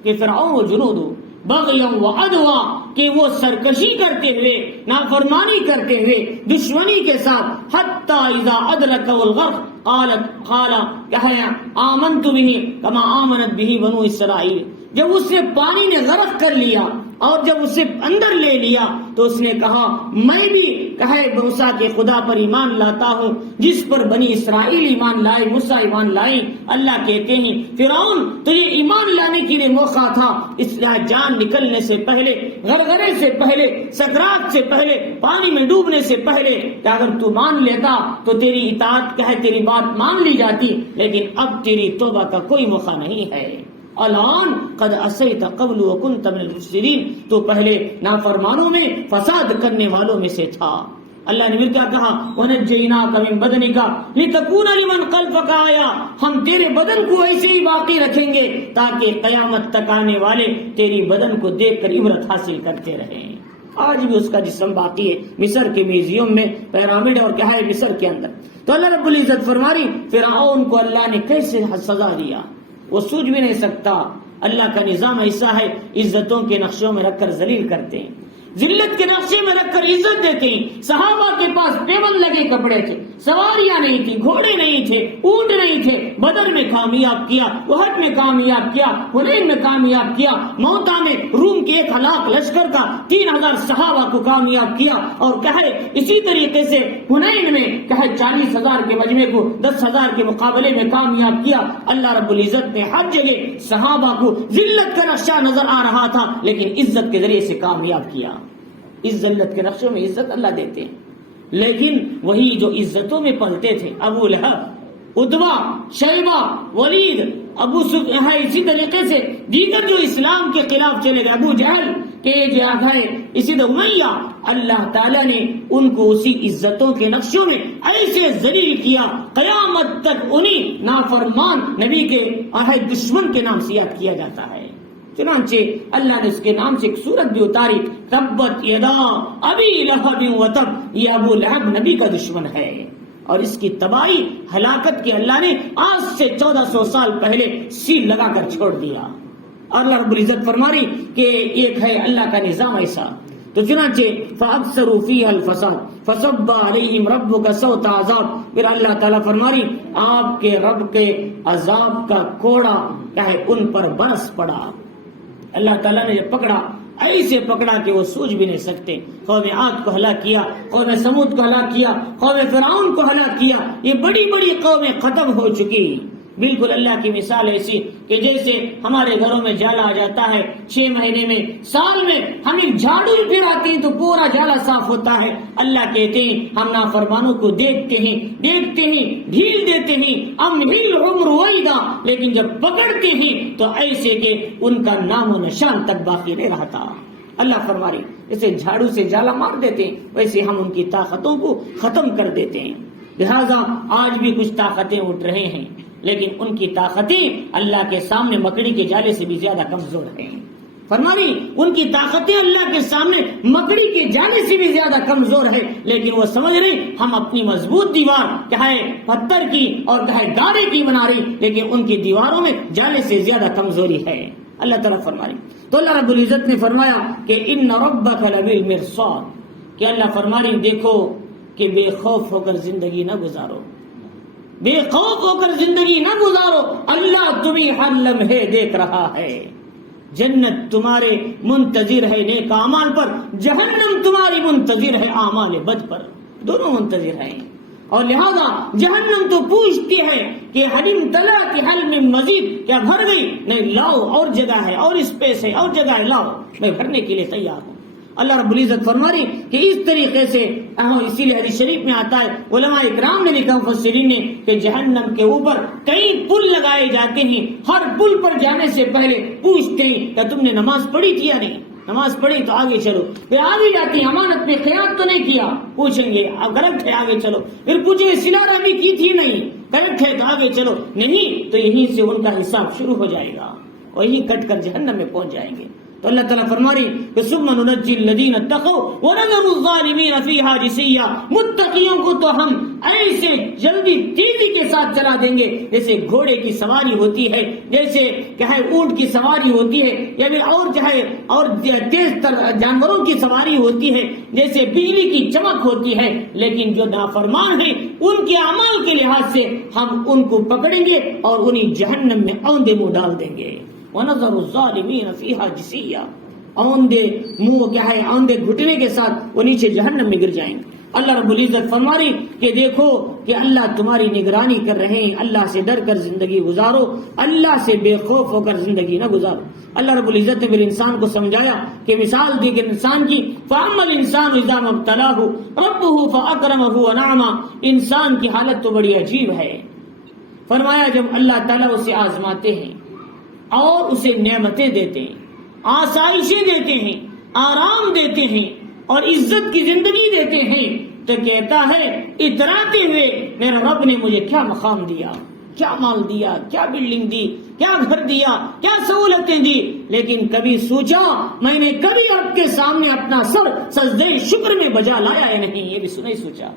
کہ فرعون و جنود بغیم و عدوا کہ وہ سرکشی کرتے ہوئے نافرمانی کرتے ہوئے دشمنی کے ساتھ حتی اذا ادرکه الغرق قال آمنت به كما آمنت به بنو اسرائیل، جب اس نے پانی نے غرق کر لیا اور جب اسے اندر لے لیا تو اس نے کہا میں بھی موسیٰ کے خدا پر ایمان لاتا ہوں جس پر بنی اسرائیل ایمان لائے، موسیٰ ایمان لائے۔ اللہ کہتے ہیں فرعون تجھے ایمان لانے کے لیے موقع تھا، اس لیے جان نکلنے سے پہلے، غرغرے سے پہلے، سکرات سے پہلے، پانی میں ڈوبنے سے پہلے کہ اگر تو مان لیتا تو تیری اطاعت تیری بات مان لی جاتی، لیکن اب تیری توبہ کا کوئی موقع نہیں ہے۔ الان قد عصیت قبل وکنت من المفسدین، تو پہلے نافرمانوں میں، فساد کرنے والوں میں سے تھا۔ اللہ نے پھر کیا کہا وَنَجَّيْنَاكَ مِن بَدَنِكَ لِتَكُونَ لِمَنْ خَلْفَكَ آیَةً، ہم تیرے بدن کو ایسے ہی باقی رکھیں گے تاکہ قیامت تک آنے والے تیری بدن کو دیکھ کر عبرت حاصل کرتے رہیں۔ آج بھی اس کا جسم باقی ہے مصر کے میوزیم میں، پیرامڈ اور کیا ہے مصر کے اندر۔ تو اللہ رب العزت فرما رہی فرعون کو اللہ نے کیسے سزا دیا، وہ سوچ بھی نہیں سکتا۔ اللہ کا نظام ایسا ہے، عزتوں کے نقشوں میں رکھ کر ذلیل کرتے ہیں، ذلت کے نقشے میں رکھ کر عزت دیتے ہیں۔ صحابہ کے پاس پیبند لگے کپڑے تھے، سواریاں نہیں تھی، گھوڑے نہیں تھے، اونٹ نہیں تھے، بدر میں کامیاب کیا، احد میں کامیاب کیا، حنین میں کامیاب کیا، موتا میں روم کے 1,00,000 لشکر کا 3,000 صحابہ کو کامیاب کیا، اور کہے اسی طریقے سے حنین میں کہے 40,000 کے مجمع کو 10,000 کے مقابلے میں کامیاب کیا۔ اللہ رب العزت نے ہر جگہ صحابہ کو ذلت کا نقشہ نظر آ رہا تھا لیکن عزت کے ذریعے سے کامیاب کیا۔ اس ذلت کے نقشوں میں عزت اللہ دیتے ہیں، لیکن وہی جو عزتوں میں پلتے تھے، ابو لہب، عتبہ، شیبہ، ولید، ابو سفیان، اسی طریقے سے دیگر جو اسلام کے خلاف چلے گئے، ابو جہل کے جو آگئے، اسی طرح امیہ، اللہ تعالیٰ نے ان کو اسی عزتوں کے نقشوں میں ایسے ذلیل کیا، قیامت تک انہیں نافرمان نبی کے دشمن کے نام سے یاد کیا جاتا ہے۔ چنانچہ اللہ نے اس کے نام سے ایک سورت بھی اتاری، تبت یدا ابی لہب وتب، یہ ابو لہب نبی کا دشمن ہے، اور اس کی تباہی ہلاکت کی اللہ نے آج سے 1400 سال پہلے سیل لگا کر چھوڑ دیا۔ اللہ رب العزت فرما رہی کہ ایک ہے اللہ کا نظام ایسا۔ تو چنانچہ فَأَكْثَرُوا فِيهَا الْفَسَادَ فَصَبَّ عَلَيْهِمْ رَبُّكَ سَوْطَ عَذَابٍ، پھر اللہ تعالیٰ فرما رہی آپ کے رب کے عذاب کا کوڑا ان پر برس پڑا۔ اللہ تعالیٰ نے جب پکڑا ایسے پکڑا کہ وہ سوچ بھی نہیں سکتے۔ قوم عاد کو ہلاک کیا، قوم سمود کو ہلاک کیا، قوم فرعون کو ہلاک کیا، یہ بڑی بڑی قومیں ختم ہو چکی۔ بالکل اللہ کی مثال ایسی کہ جیسے ہمارے گھروں میں جالا آ جاتا ہے 6 مہینے میں، سال میں ہم ایک جھاڑو پھراتے ہیں تو پورا جالا صاف ہوتا ہے۔ اللہ کہتے ہیں ہم نافرمانوں کو دیکھتے ہیں ڈھیل دیتے ہیں، امہل عمر ویدا، لیکن جب پکڑتے ہیں تو ایسے کہ ان کا نام و نشان تک باقی نہیں رہتا۔ اللہ فرما رہی جیسے جھاڑو سے جالا مار دیتے ہیں ویسے ہم ان کی طاقتوں کو ختم کر دیتے ہیں۔ لہذا آج بھی کچھ طاقتیں اٹھ رہے ہیں لیکن ان کی طاقتیں اللہ کے سامنے مکڑی کے جالے سے بھی زیادہ کمزور ہیں۔ فرما رہی ان کی طاقتیں اللہ کے سامنے مکڑی کے جالے سے بھی زیادہ کمزور ہے، لیکن وہ سمجھ رہے ہم اپنی مضبوط دیوار چاہے پتھر کی اور چاہے گارے کی بنا رہی، لیکن ان کی دیواروں میں جالے سے زیادہ کمزوری ہے۔ اللہ تعالیٰ فرما رہی تو اللہ رب العزت نے فرمایا کہ ان ربک لبالمرصاد، کہ اللہ فرما رہی دیکھو کہ بے خوف ہو کر زندگی نہ گزارو، بے خوف ہو کر زندگی نہ گزارو، اللہ تمہیں ہر لمحے دیکھ رہا ہے۔ جنت تمہارے منتظر ہے نیک اعمال پر، جہنم تمہاری منتظر ہے اعمال بد پر، دونوں منتظر ہیں۔ اور لہذا جہنم تو پوچھتی ہے کہ حلم تلا کہ حل میں مزید، کیا بھر گئی؟ نہیں، لاؤ، اور جگہ ہے، اور اسپیس ہے، اور جگہ ہے، لاؤ، میں بھرنے کے لیے تیار ہوں۔ اللہ رب العزت فرما رہی کہ اس طریقے سے، اسی لیے حدیث شریف میں آتا ہے، علماء اکرام نے لکھا مفسرین نے کہ جہنم کے اوپر کئی پل لگائے جاتے ہیں، ہر پل پر جانے سے پہلے پوچھتے ہیں کہ تم نے نماز پڑھی تھی یا نہیں، نماز پڑھی تو آگے چلو، پھر آگے جاتی امانت میں خیانت تو نہیں کیا، پوچھیں گے غلط ہے آگے چلو، پھر پوچھیں گے سلا رحمی کی تھی نہیں، غلط ہے تو آگے چلو، نہیں تو یہیں سے ان کا حساب شروع ہو جائے گا اور یہیں کٹ کر جہنم میں پہنچ جائیں گے۔ تو اللہ تعالیٰ فرما رہی کہ ثم ننجی الذین اتقوا ونذر الظالمین فیہا جثیا، متقیوں کو تو ہم ایسے جلدی تیزی کے ساتھ چلا دیں گے جیسے گھوڑے کی سواری ہوتی ہے، جیسے کہے اونٹ کی سواری ہوتی ہے، یعنی اور چاہے اور تیز جانوروں کی سواری ہوتی ہے، جیسے بجلی کی چمک ہوتی ہے، لیکن جو نافرمان ہیں ان کے اعمال کے لحاظ سے ہم ان کو پکڑیں گے اور انہیں جہنم میں اوندے منہ ڈال دیں گے۔ وَنَذَرُ الظَّالِمِينَ فِيهَا جِثِيًّا، اوندے منہ کیا ہے اوندے گھٹنے کے ساتھ وہ نیچے جہنم میں گر جائیں گے۔ اللہ رب العزت فرما رہی کہ دیکھو کہ اللہ تمہاری نگرانی کر رہے ہیں، اللہ سے ڈر کر زندگی گزارو، اللہ سے بے خوف ہو کر زندگی نہ گزارو۔ اللہ رب العزت نے پھر انسان کو سمجھایا کہ مثال دی کہ انسان کی فَأَمَّا الْإِنسَانُ إِذَا مَا ابْتَلَاهُ رَبُّهُ فَأَكْرَمَهُ وَنَعَمَهُ، انسان کی حالت تو بڑی عجیب ہے۔ فرمایا جب اللہ تعالیٰ اسے آزماتے ہیں اور اسے نعمتیں دیتے ہیں، آسائشیں دیتے ہیں، آرام دیتے ہیں اور عزت کی زندگی دیتے ہیں، تو کہتا ہے اتراتے ہوئے میرے رب نے مجھے کیا مقام دیا، کیا مال دیا، کیا بلڈنگ دی، کیا گھر دیا، کیا سہولتیں دی، لیکن کبھی سوچا میں نے کبھی آپ کے سامنے اپنا سر سجدے شکر میں بجا لایا یا نہیں، یہ بھی نہیں سوچا۔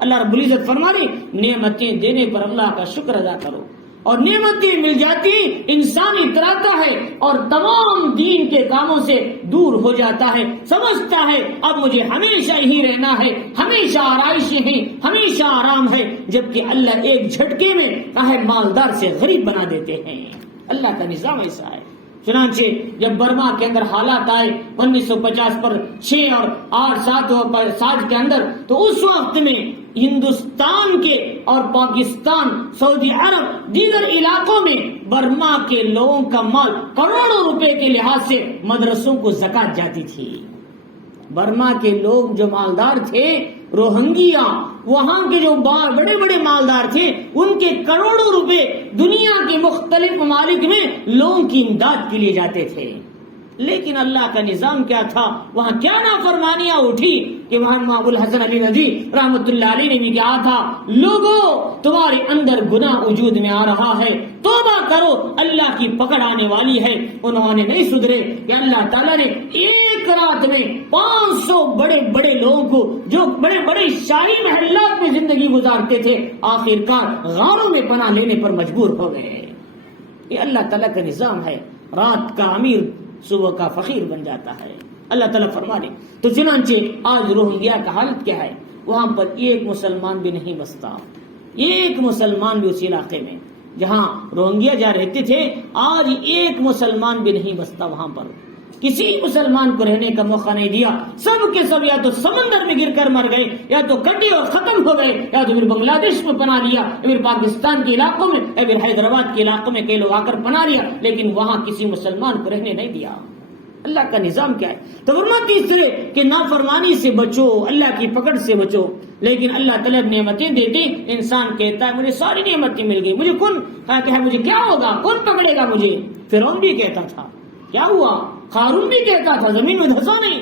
اللہ رب العزت فرما رہے نعمتیں دینے پر اللہ کا شکر ادا کرو، اور نعمتیں مل جاتی انسان اتراتا ہے اور تمام دین کے کاموں سے دور ہو جاتا ہے، سمجھتا ہے اب مجھے ہمیشہ ہی رہنا ہے، ہمیشہ آرائشیں ہیں، ہمیشہ آرام ہے، جبکہ اللہ ایک جھٹکے میں چاہے مالدار سے غریب بنا دیتے ہیں۔ اللہ کا نظام ایسا ہے۔ چنانچہ جب برما کے اندر حالات آئے 1950 پر 6 اور 8 7 کے اندر، تو اس وقت میں ہندوستان کے اور پاکستان، سعودی عرب، دیگر علاقوں میں برما کے لوگوں کا مال کروڑوں روپے کے لحاظ سے مدرسوں کو زکات جاتی تھی۔ برما کے لوگ جو مالدار تھے، روہنگیا، وہاں کے جو بڑے بڑے مالدار تھے، ان کے کروڑوں روپے دنیا کے مختلف ممالک میں لوگوں کی امداد کے لیے جاتے تھے۔ لیکن اللہ کا نظام کیا تھا، وہاں کیا نافرمانیاں اٹھی کہ وہاں ابو الحسن علی ندوی رحمۃ اللہ علیہ نے بھی کہا تھا لوگوں تمہارے اندر گناہ وجود میں آ رہا ہے، توبہ کرو، اللہ کی پکڑ آنے والی ہے۔ انہوں نے نہیں سدھرے کہ اللہ تعالیٰ نے ایک رات میں 500 بڑے بڑے لوگوں کو جو بڑے بڑے شاہی محلات میں زندگی گزارتے تھے، آخرکار غاروں میں پناہ لینے پر مجبور ہو گئے۔ یہ اللہ تعالیٰ کا نظام ہے، رات کا امیر صبح کا فقیر بن جاتا ہے۔ اللہ تعالیٰ فرما دے تو چنانچہ آج روہنگیا کا حالت کیا ہے، وہاں پر ایک مسلمان بھی نہیں بستا، ایک مسلمان بھی اس علاقے میں جہاں روہنگیا جا رہتے تھے، آج ایک مسلمان بھی نہیں بستا وہاں پر، کسی مسلمان کو رہنے کا موقع نہیں دیا، سب کے سب یا تو سمندر میں گر کر مر گئے، یا تو کٹے اور ختم ہو گئے، یا تو پھر بنگلہ دیش میں پناہ لیا، یا پھر پاکستان کے علاقوں میں، یا پھر حیدرآباد کے علاقوں میں کئی لوگ آ کر پناہ لیا، لیکن وہاں کسی مسلمان کو رہنے نہیں دیا۔ اللہ کا نظام کیا ہے؟ تو فرماتی اس طرح کہ نافرمانی سے بچو، اللہ کی پکڑ سے بچو۔ لیکن اللہ تعالیٰ نعمتیں دیتے، انسان کہتا ہے مجھے ساری نعمتیں مل گئی، مجھے کون کہ مجھے کیا ہوگا، کون پکڑے گا مجھے؟ فرعون بھی کہتا تھا کیا ہوا، قارون بھی کہتا تھا زمین میں دھسو نہیں،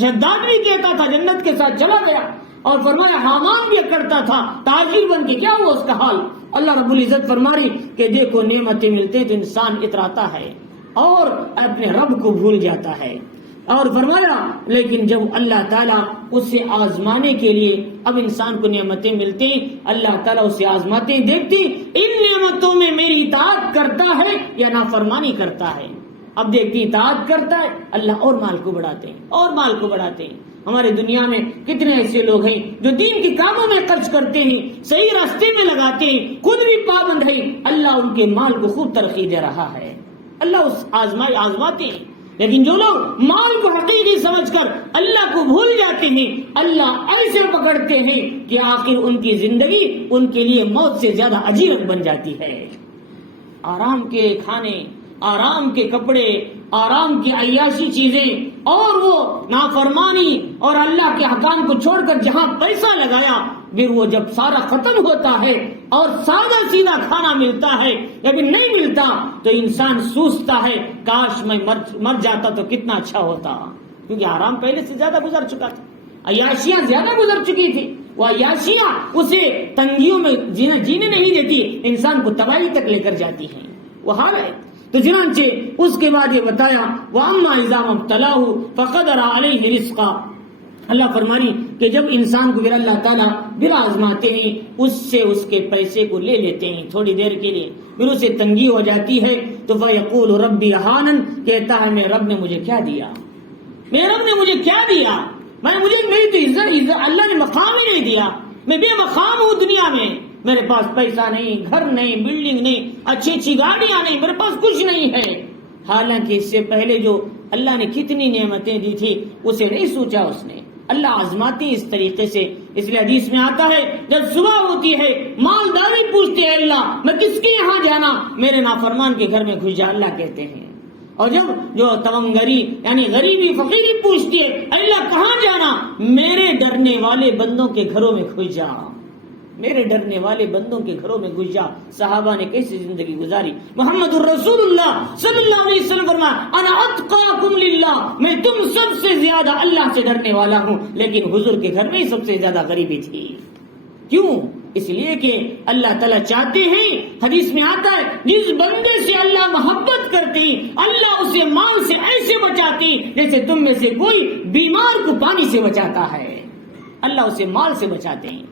شداد بھی کہتا تھا جنت کے ساتھ چلا گیا، اور فرمایا حامان بھی کرتا تھا تاجر بن کے، کیا ہوا اس کا حال؟ اللہ رب العزت فرما رہی کہ دیکھو نعمتیں ملتے تو انسان اتراتا ہے اور اپنے رب کو بھول جاتا ہے، اور فرمایا لیکن جب اللہ تعالیٰ اسے آزمانے کے لیے اب انسان کو نعمتیں ملتے، اللہ تعالیٰ اسے آزماتے دیکھتے ان نعمتوں میں میری اطاعت کرتا ہے یا نافرمانی کرتا ہے۔ اب دیکھتی اطاعت کرتا ہے، اللہ اور مال کو بڑھاتے ہیں اور مال کو بڑھاتے ہیں۔ ہمارے دنیا میں کتنے ایسے لوگ ہیں جو دین کے کاموں میں خرچ کرتے ہیں، صحیح راستے میں لگاتے ہیں، خود بھی پابند ہیں، اللہ ان کے مال کو خوب ترقی دے رہا ہے، اللہ اس آزماتے ہیں۔ لیکن جو لوگ مال کو حقیقی سمجھ کر اللہ کو بھول جاتے ہیں، اللہ ایسے پکڑتے ہیں کہ آخر ان کی زندگی ان کے لیے موت سے زیادہ عجیب بن جاتی ہے۔ آرام کے کھانے، آرام کے کپڑے، آرام کی عیاشی چیزیں، اور وہ نافرمانی اور اللہ کے حکام کو چھوڑ کر جہاں پیسہ لگایا، پھر وہ جب سارا ختم ہوتا ہے اور سادہ سیدھا کھانا ملتا ہے یا پھر نہیں ملتا تو انسان سوچتا ہے کاش میں مر جاتا تو کتنا اچھا ہوتا، کیونکہ آرام پہلے سے زیادہ گزر چکا تھا، عیاشیاں زیادہ گزر چکی تھی، وہ عیاشیاں اسے تنگیوں میں جینے نہیں دیتی، انسان کو تباہی تک لے کر جاتی ہیں، وہ حال ہے۔ تو چنانچہ اس کے بعد یہ بتایا وَأَمَّا إِذَا مَا ابْتَلَاهُ فَقَدَرَ عَلَيْهِ رِزْقَهُ، اللہ فرمانی کہ جب انسان کو پھر اللہ تعالیٰ پھر آزماتے ہیں، اس سے اس کے پیسے کو لے لیتے ہیں تھوڑی دیر کے لیے، پھر اسے تنگی ہو جاتی ہے تو فَيَقُولُ رَبِّي أَهَانَنِ، کہتا ہے میرے رب نے مجھے کیا دیا، میرے رب نے مجھے کیا دیا، میری تو عزت اللہ نے مقام ہی نہیں دیا، میں بے مقام ہوں دنیا میں، میرے پاس پیسہ نہیں، گھر نہیں، بلڈنگ نہیں، اچھی اچھی گاڑیاں نہیں، میرے پاس کچھ نہیں ہے، حالانکہ اس سے پہلے جو اللہ نے کتنی نعمتیں دی تھی اسے نہیں سوچا اس نے. اللہ آزماتی اس طریقے سے. اس لیے حدیث میں آتا ہے جب صبح ہوتی ہے مالداری پوچھتے ہیں اللہ میں کس کے یہاں جانا, میرے نافرمان کے گھر میں گھس جا, اللہ کہتے ہیں. اور جب جو تونگری یعنی غریبی فقیری پوچھتی ہے اللہ کہاں جانا, میرے ڈرنے والے بندوں کے گھروں میں گھس جا, میرے ڈرنے والے بندوں کے گھروں میں گھس جا. صحابہ نے کیسی زندگی گزاری. محمد الرسول اللہ صلی اللہ علیہ وسلم فرمایا انا اتقاکم للہ, میں تم سب سے زیادہ اللہ سے ڈرنے والا ہوں. لیکن حضور کے گھر میں سب سے زیادہ غریبی تھی. کیوں؟ اس لیے کہ اللہ تعالیٰ چاہتے ہیں, حدیث میں آتا ہے جس بندے سے اللہ محبت کرتی اللہ اسے مال سے ایسے بچاتی جیسے تم میں سے کوئی بیمار کو پانی سے بچاتا ہے. اللہ اسے مال سے بچاتے ہیں,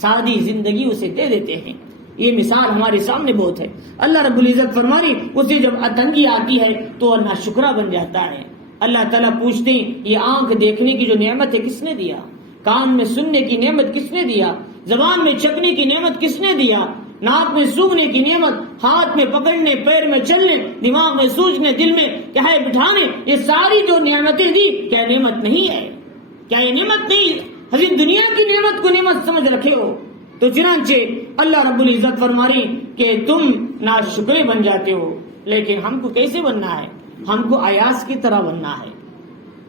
سادی زندگی اسے دے دیتے ہیں. یہ مثال ہمارے سامنے بہت ہے. اللہ رب العزت فرمانی اسے جب تنگی آتی ہے تو ناشکرا بن جاتا ہے. اللہ تعالیٰ پوچھتے ہیں یہ آنکھ دیکھنے کی جو نعمت ہے کس نے دیا, کان میں سننے کی نعمت کس نے دیا, زبان میں چکنے کی نعمت کس نے دیا, ناک میں سونگنے کی نعمت, ہاتھ میں پکڑنے, پیر میں چلنے, دماغ میں سوچنے, دل میں کیا ہے بٹھانے, یہ ساری جو نعمتیں دی کیا نعمت نہیں ہے؟ کیا یہ نعمت نہیں؟ حضرت دنیا کی نعمت کو نعمت سمجھ رکھے ہو. تو چنانچہ اللہ رب العزت فرما رہی کہ تم ناشکرے بن جاتے ہو. لیکن ہم کو کیسے بننا ہے؟ ہم کو ایاز کی طرح بننا ہے.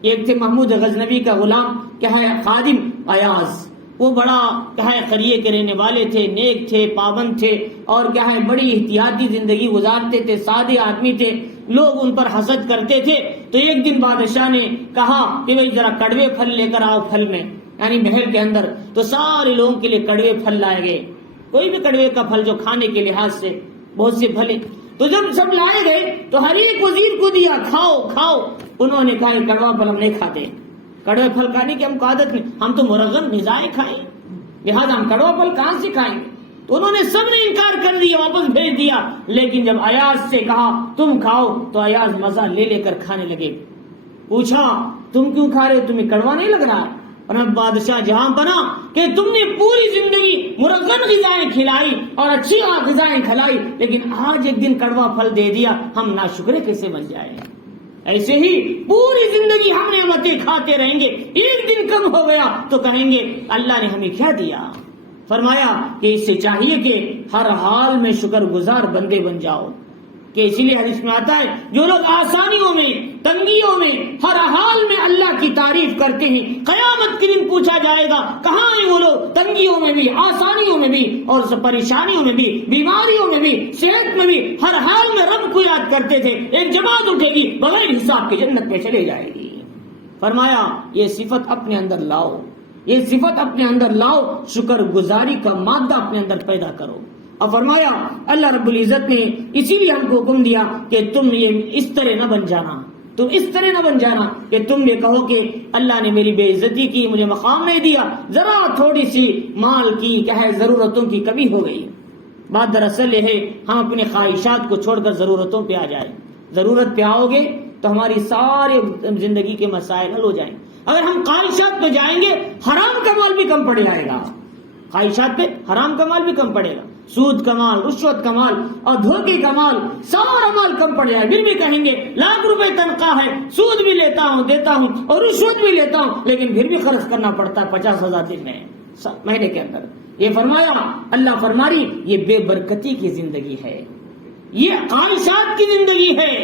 ایک تھے محمود غزنوی کا غلام کیا ہے خادم ایاز, وہ بڑا کیا ہے قریے کے رہنے والے تھے, نیک تھے, پابند تھے اور کیا ہے بڑی احتیاطی زندگی گزارتے تھے, سادے آدمی تھے, لوگ ان پر حسد کرتے تھے. تو ایک دن بادشاہ نے کہا کہ بھائی ذرا کڑوے پھل لے کر آؤ پھل میں, یعنی محل کے اندر. تو سارے لوگوں کے لیے کڑوے پھل لائے گئے, کوئی بھی کڑوے کا پھل جو کھانے کے لحاظ سے بہت سے پھل. تو جب سب لائے گئے تو ہر ایک وزیر کو دیا کھاؤ کھاؤ. انہوں نے کہا کڑوا پھل ہم نہیں کھاتے, کڑوے پھل کھانے کی ہم کو عادت نہیں, ہم تو مرغن غذائیں کھائیں, لہٰذا ہم کڑوا پھل کہاں سے کھائیں. تو انہوں نے سب نے انکار کر دیا, واپس بھیج دیا. لیکن جب ایاز سے کہا تم کھاؤ تو ایاز مزہ لے لے کر کھانے لگے. پوچھا تم کیوں کھا رہے, تمہیں کڑوا نہیں لگ رہا؟ اور اب بادشاہ جہاں بنا کہ تم نے پوری زندگی مرغن غذائیں کھلائی اور اچھی غذائیں کھلائی, لیکن آج ایک دن کڑوا پھل دے دیا, ہم ناشکرے کیسے بن جائیں؟ ایسے ہی پوری زندگی ہم نعمتیں کھاتے رہیں گے, ایک دن کم ہو گیا تو کہیں گے اللہ نے ہمیں کیا دیا. فرمایا کہ اس سے چاہیے کہ ہر حال میں شکر گزار بندے بن جاؤ. کہ اسی لیے حدیث میں آتا ہے جو لوگ آسانیوں میں, تنگیوں میں, ہر حال میں اللہ کی تعریف کرتے ہیں, قیامت کے دن پوچھا جائے گا کہاں ہیں وہ لوگ, تنگیوں میں بھی, آسانیوں میں بھی, اور پریشانیوں میں بھی, بیماریوں میں بھی, صحت میں بھی, ہر حال میں رب کو یاد کرتے تھے. ایک جماعت اٹھے گی بغیر حساب کے جنت میں چلے جائے گی. فرمایا یہ صفت اپنے اندر لاؤ, یہ صفت اپنے اندر لاؤ, شکر گزاری کا مادہ اپنے اندر پیدا کرو. اور فرمایا اللہ رب العزت نے اسی لیے ہم کو حکم دیا کہ تم یہ اس طرح نہ بن جانا, تم اس طرح نہ بن جانا کہ تم یہ کہو کہ اللہ نے میری بے عزتی کی, مجھے مقام نہیں دیا, ذرا تھوڑی سی مال کی کیا ہے ضرورتوں کی کمی ہو گئی. بات دراصل یہ ہے ہم اپنے خواہشات کو چھوڑ کر ضرورتوں پہ آ جائیں. ضرورت پہ آؤ گے تو ہماری سارے زندگی کے مسائل حل ہو جائیں. اگر ہم خواہشات پہ جائیں گے حرام کا مال بھی کم پڑ جائے گا, خواہشات پہ حرام کا مال بھی کم پڑے گا, سود کا مال, رشوت کا مال اور دھوکے کا مال, سارا مال کم پڑ جائے. پھر بھی کہیں گے لاکھ روپے تنخواہ ہے, سود بھی لیتا ہوں دیتا ہوں اور رشوت بھی لیتا ہوں, لیکن پھر بھی خرچ کرنا پڑتا ہے 50,000 دن میں مہینے کے اندر. یہ فرمایا اللہ فرماری یہ بے برکتی کی زندگی ہے, یہ خواہشات کی زندگی ہے.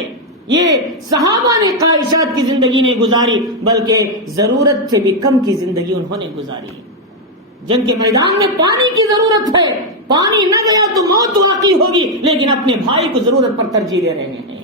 یہ صحابہ نے خواہشات کی زندگی نہیں گزاری بلکہ ضرورت سے بھی کم کی زندگی انہوں نے گزاری. جنگ کے میدان میں پانی کی ضرورت ہے, پانی نہ گیا تو موت واقع ہوگی, لیکن اپنے بھائی کو ضرورت پر ترجیح دے رہے ہیں.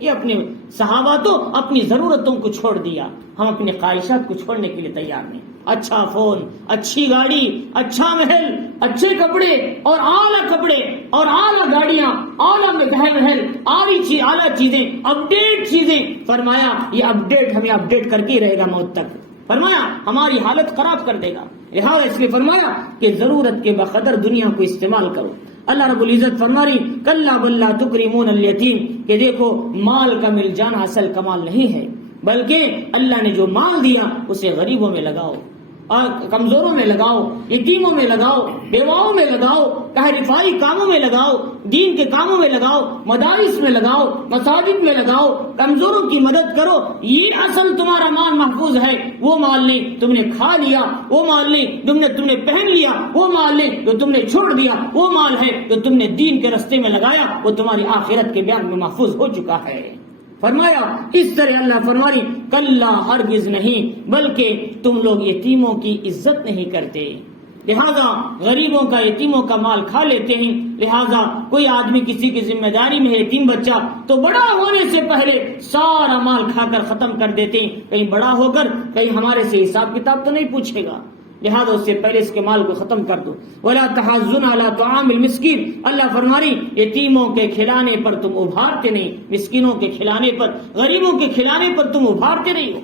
یہ اپنے صحابہ تو اپنی ضرورتوں کو چھوڑ دیا, ہم اپنے خواہشات کو چھوڑنے کے لیے تیار نہیں. اچھا فون, اچھی گاڑی, اچھا محل, اچھے کپڑے اور اعلیٰ کپڑے اور اعلیٰ گاڑیاں, اعلیٰ محل, اعلیٰ چیزیں, اپڈیٹ چیزیں. فرمایا یہ اپڈیٹ ہمیں اپڈیٹ کر کے ہی رہے گا موت تک. فرمایا ہماری حالت خراب کر دے گا. لہٰذا اس لیے فرمایا کہ ضرورت کے بقدر دنیا کو استعمال کرو. اللہ رب العزت فرما رہی کلا بل لا تکرمون الیتیم, کہ دیکھو مال کا مل جانا اصل کمال نہیں ہے, بلکہ اللہ نے جو مال دیا اسے غریبوں میں لگاؤ. کمزوروں میں لگاؤ، یتیموں میں لگاؤ، بیواؤں میں لگاؤ، رفائی کاموں میں لگاؤ، دین کے کاموں میں لگاؤ، مدارس میں لگاؤ، مساجد میں لگاؤ، کمزوروں کی مدد کرو. یہ اصل تمہارا مال محفوظ ہے. وہ مال نہیں تم نے کھا لیا، وہ مال نہیں تم نے پہن لیا، وہ مال نہیں جو تم نے چھوڑ دیا، وہ مال ہے جو تم نے دین کے راستے میں لگایا، وہ تمہاری آخرت کے بیان میں محفوظ ہو چکا ہے. فرمایا اس طرح اللہ فرمائی کلا ہرگز نہیں، بلکہ تم لوگ یتیموں کی عزت نہیں کرتے، لہذا غریبوں کا یتیموں کا مال کھا لیتے ہیں. لہذا کوئی آدمی کسی کی ذمہ داری میں ہے یتیم بچہ تو بڑا ہونے سے پہلے سارا مال کھا کر ختم کر دیتے ہیں. کہیں بڑا ہو کر کہیں ہمارے سے حساب کتاب تو نہیں پوچھے گا، لہذا اس سے پہلے اس کے مال کو ختم کر دو. وَلَا تَحَزُّنَ عَلَىٰ طَعَامِ الْمِسْكِينِ، اللہ فرماری یتیموں کے کھلانے پر تم ابھارتے نہیں، مسکینوں کے کھلانے پر، غریبوں کے کھلانے پر تم ابھارتے نہیں ہو.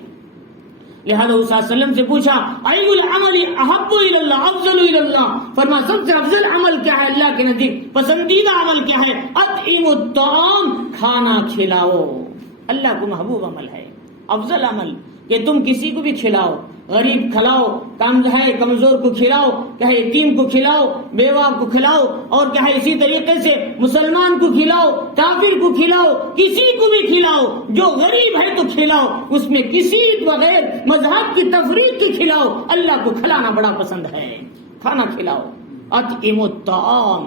لہذا صلی اللہ علیہ وسلم سے پوچھا اَيُّ الْعَمَلِ أَحَبُّ إِلَى اللَّهِ أَفْضَلُ إِلَى اللَّهِ، فرما سب سے افضل عمل کیا ہے اللہ کے نزدیک، پسندیدہ عمل کیا ہے؟ أَطْعِمُ الطَّعَامَ، کھانا کھلاؤ. اللہ کو محبوب عمل ہے، افضل عمل کہ تم کسی کو بھی کھلاؤ، غریب کھلاؤ، کمزور کو کھلاؤ، کیا ہے یتیم کو کھلاؤ، بیوہ کو کھلاؤ، اور کیا ہے اسی طریقے سے مسلمان کو کھلاؤ، کافر کو کھلاؤ، کسی کو بھی کھلاؤ. جو غریب ہے تو کھلاؤ، اس میں کسی بغیر مذہب کی تفریق کی کھلاؤ. اللہ کو کھلانا بڑا پسند ہے، کھانا کھلاؤ. اطعم الطعام،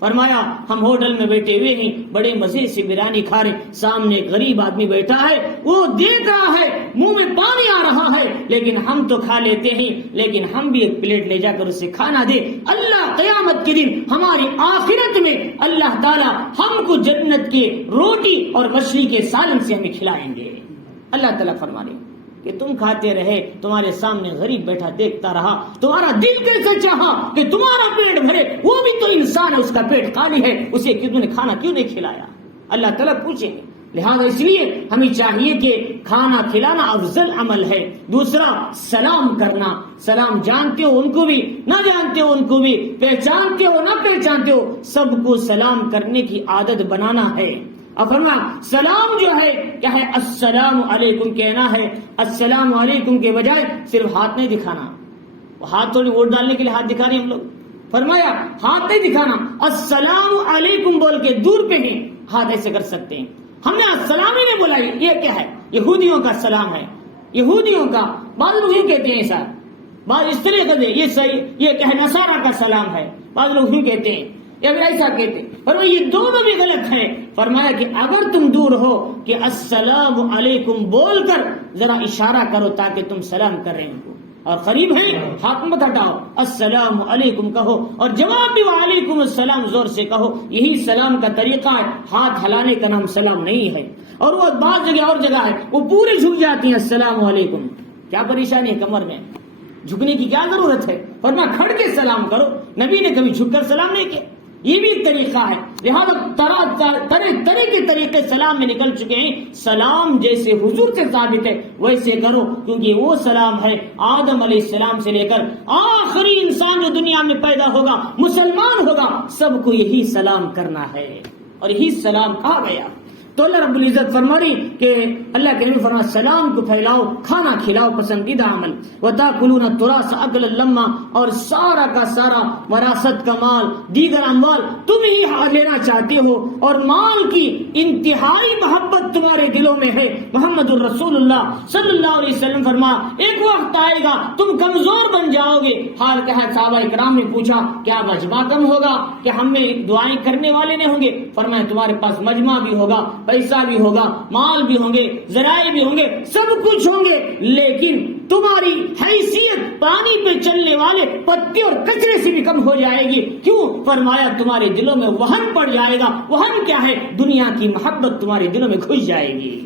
فرمایا ہم ہوٹل میں بیٹھے ہوئے ہیں، بڑے مزے سے بریانی کھا رہے، سامنے غریب آدمی بیٹھا ہے، وہ دیکھ رہا ہے، منہ میں پانی آ رہا ہے، لیکن ہم تو کھا لیتے ہیں. لیکن ہم بھی ایک پلیٹ لے جا کر اسے کھانا دے. اللہ قیامت کے دن ہماری آخرت میں اللہ تعالی ہم کو جنت کی روٹی اور مچھلی کے سالن سے ہمیں کھلائیں گے. اللہ تعالیٰ فرمانے کہ تم کھاتے رہے، تمہارے سامنے غریب بیٹھا دیکھتا رہا، تمہارا دل کیسے چاہا کہ تمہارا پیٹ بھرے؟ وہ بھی تو انسان ہے، اس کا پیٹ خالی ہے، اسے تم نے کھانا کیوں نہیں کھلایا؟ اللہ تعالیٰ پوچھیں گے. لہذا اس لیے ہمیں چاہیے کہ کھانا کھلانا افضل عمل ہے. دوسرا سلام کرنا، سلام جانتے ہو ان کو بھی، نہ جانتے ہو ان کو بھی، پہچانتے ہو نہ پہچانتے ہو، سب کو سلام کرنے کی عادت بنانا ہے. اب فرمایا سلام جو ہے کیا ہے؟ السلام علیکم کہنا ہے. السلام علیکم کے بجائے صرف ہاتھ نہیں دکھانا، ہاتھ تھوڑی ووٹ ڈالنے کے لیے ہاتھ دکھا رہے ہم لوگ. فرمایا ہاتھ نہیں دکھانا، السلام علیکم بول کے دور پہ بھی ہاتھ ایسے کر سکتے ہیں. ہم نے السلام ہی نہیں بولا. یہ کیا ہے؟ یہودیوں کا سلام ہے، یہودیوں کا. بعض لوگ یوں کہتے ہیں ایسا، بعض اس طرح کہتے ہیں یہ صحیح، یہ کیا ہے؟ نصارہ کا سلام ہے. بعض لوگ یوں کہتے ہیں یا پھر ایسا کہتے ہیں. فرمایا یہ دونوں بھی غلط ہیں. فرمایا کہ اگر تم دور ہو کہ السلام علیکم بول کر ذرا اشارہ کرو تاکہ تم سلام کر رہے ہو، اور قریب ہیں ہاتھ مت ہٹاؤ، السلام علیکم کہو، اور جواب بھی وعلیکم السلام زور سے کہو. یہی سلام کا طریقہ ہے. ہاتھ ہلانے کا نام سلام نہیں ہے. اور وہ بعض جگہ اور جگہ ہے وہ پورے جھک جاتی ہیں السلام علیکم. کیا پریشانی ہے کمر میں؟ جھکنے کی کیا ضرورت ہے؟ فرمایا کھڑ کے سلام کرو. نبی نے کبھی جھک کر سلام نہیں کیا. یہ بھی ایک طریقہ ہے. لہذا طرح کے طریقے سلام میں نکل چکے ہیں. سلام جیسے حضور سے ثابت ہے ویسے کرو، کیونکہ وہ سلام ہے آدم علیہ السلام سے لے کر آخری انسان جو دنیا میں پیدا ہوگا، مسلمان ہوگا، سب کو یہی سلام کرنا ہے، اور یہی سلام کہا گیا. تو اللہ رب العزت فرماری کہ اللہ کے نبی فرما سلام کو پھیلاؤ، کھانا کھلاؤ، پسندیدہ عمل. وَتَأْكُلُونَ التُّرَاثَ أَكْلًا لَمًّا، اور سارا کا سارا وراثت کا مال، دیگر اموال تم ہی لینا چاہتے ہو، اور مال کی انتہائی محبت تمہارے دلوں میں ہے. محمد الرسول اللہ صلی اللہ علیہ وسلم فرما ایک وقت آئے گا تم کمزور بن جاؤ گے. حال کیا ہے؟ صحابہ اکرام نے پوچھا کیا مجمع کم ہوگا کہ ہم میں دعائیں کرنے والے نہیں ہوں گے؟ فرمایا تمہارے پاس مجمع بھی ہوگا، پیسہ بھی ہوگا، مال بھی ہوں گے، ذرائع بھی ہوں گے، سب کچھ ہوں گے، لیکن تمہاری حیثیت پانی پہ چلنے والے پتے اور کچرے سے بھی کم ہو جائے گی. کیوں؟ فرمایا تمہارے دلوں میں وہن پڑ جائے گا. وہن کیا ہے؟ دنیا کی محبت تمہارے دلوں میں گھس جائے گی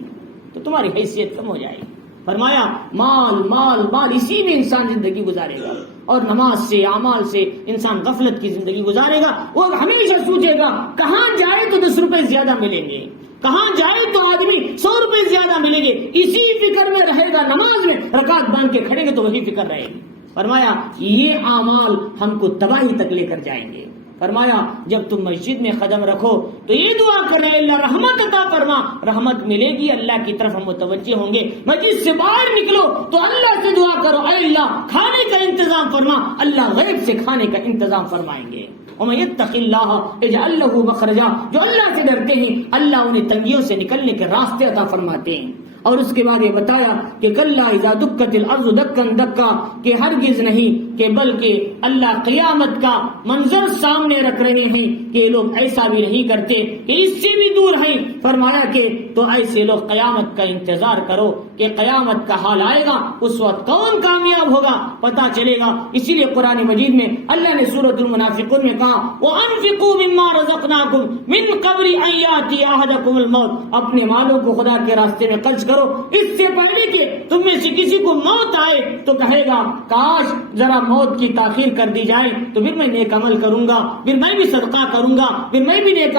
تو تمہاری حیثیت کم ہو جائے گی. فرمایا مال مال مال، اسی میں انسان زندگی گزارے گا، اور نماز سے اعمال سے انسان غفلت کی زندگی گزارے گا. وہ ہمیشہ سوچے گا کہاں جائے تو 10 روپے زیادہ ملیں گے، کہاں جائے تو آدمی 100 روپے زیادہ ملیں گے. اسی فکر میں رہے گا. نماز میں رکعت باندھ کے کھڑیں گے تو وہی فکر رہے گی. فرمایا یہ اعمال ہم کو تباہی تک لے کر جائیں گے. فرمایا جب تم مسجد میں قدم رکھو تو یہ دعا کرے اللہ رحمت عطا فرما، رحمت ملے گی، اللہ کی طرف ہم متوجہ ہوں گے۔ مسجد سے باہر نکلو تو اللہ سے دعا کرو اے اللہ کھانے کا انتظام فرما، اللہ غیب سے کھانے کا انتظام فرمائیں گے۔ وَمَن يَتَّقِ اللَّهَ يَجْعَل لَّهُ مَخْرَجًا، جو اللہ سے ڈرتے ہیں اللہ انہیں تنگیوں سے نکلنے کے راستے عطا فرماتے ہیں۔ اور اس کے بعد یہ بتایا کہ کلا اذا دکت الارض دکا دکا، کہ ہرگز نہیں کہ بلکہ اللہ قیامت کا منظر سامنے رکھ رہے ہیں کہ لوگ ایسا بھی نہیں کرتے کہ اس سے بھی دور ہیں۔ فرمایا کہ تو ایسے لوگ قیامت کا انتظار کرو کہ قیامت کا حال آئے گا، اس وقت کون کامیاب ہوگا پتا چلے گا۔ اسی لیے قرآن مجید میں اللہ نے سورۃ المنافقون میں کہا وَأَنفِقُوا مِمَّا رَزَقْنَاكُمْ مِن قَبْلِ أَن يَأْتِيَ أَحَدَكُمُ الْمَوْتُ، اپنے مالوں کو خدا کے راستے میں خرچ کرو اس سے پہلے کہ تم میں سے کسی کو موت آئے تو کہے گا کاش ذرا موت کی تاخیر کر دی جائے تو پھر میں نیک عمل کروں گا، پھر میں بھی صدقہ کروں گا، پھر میں بھی نیک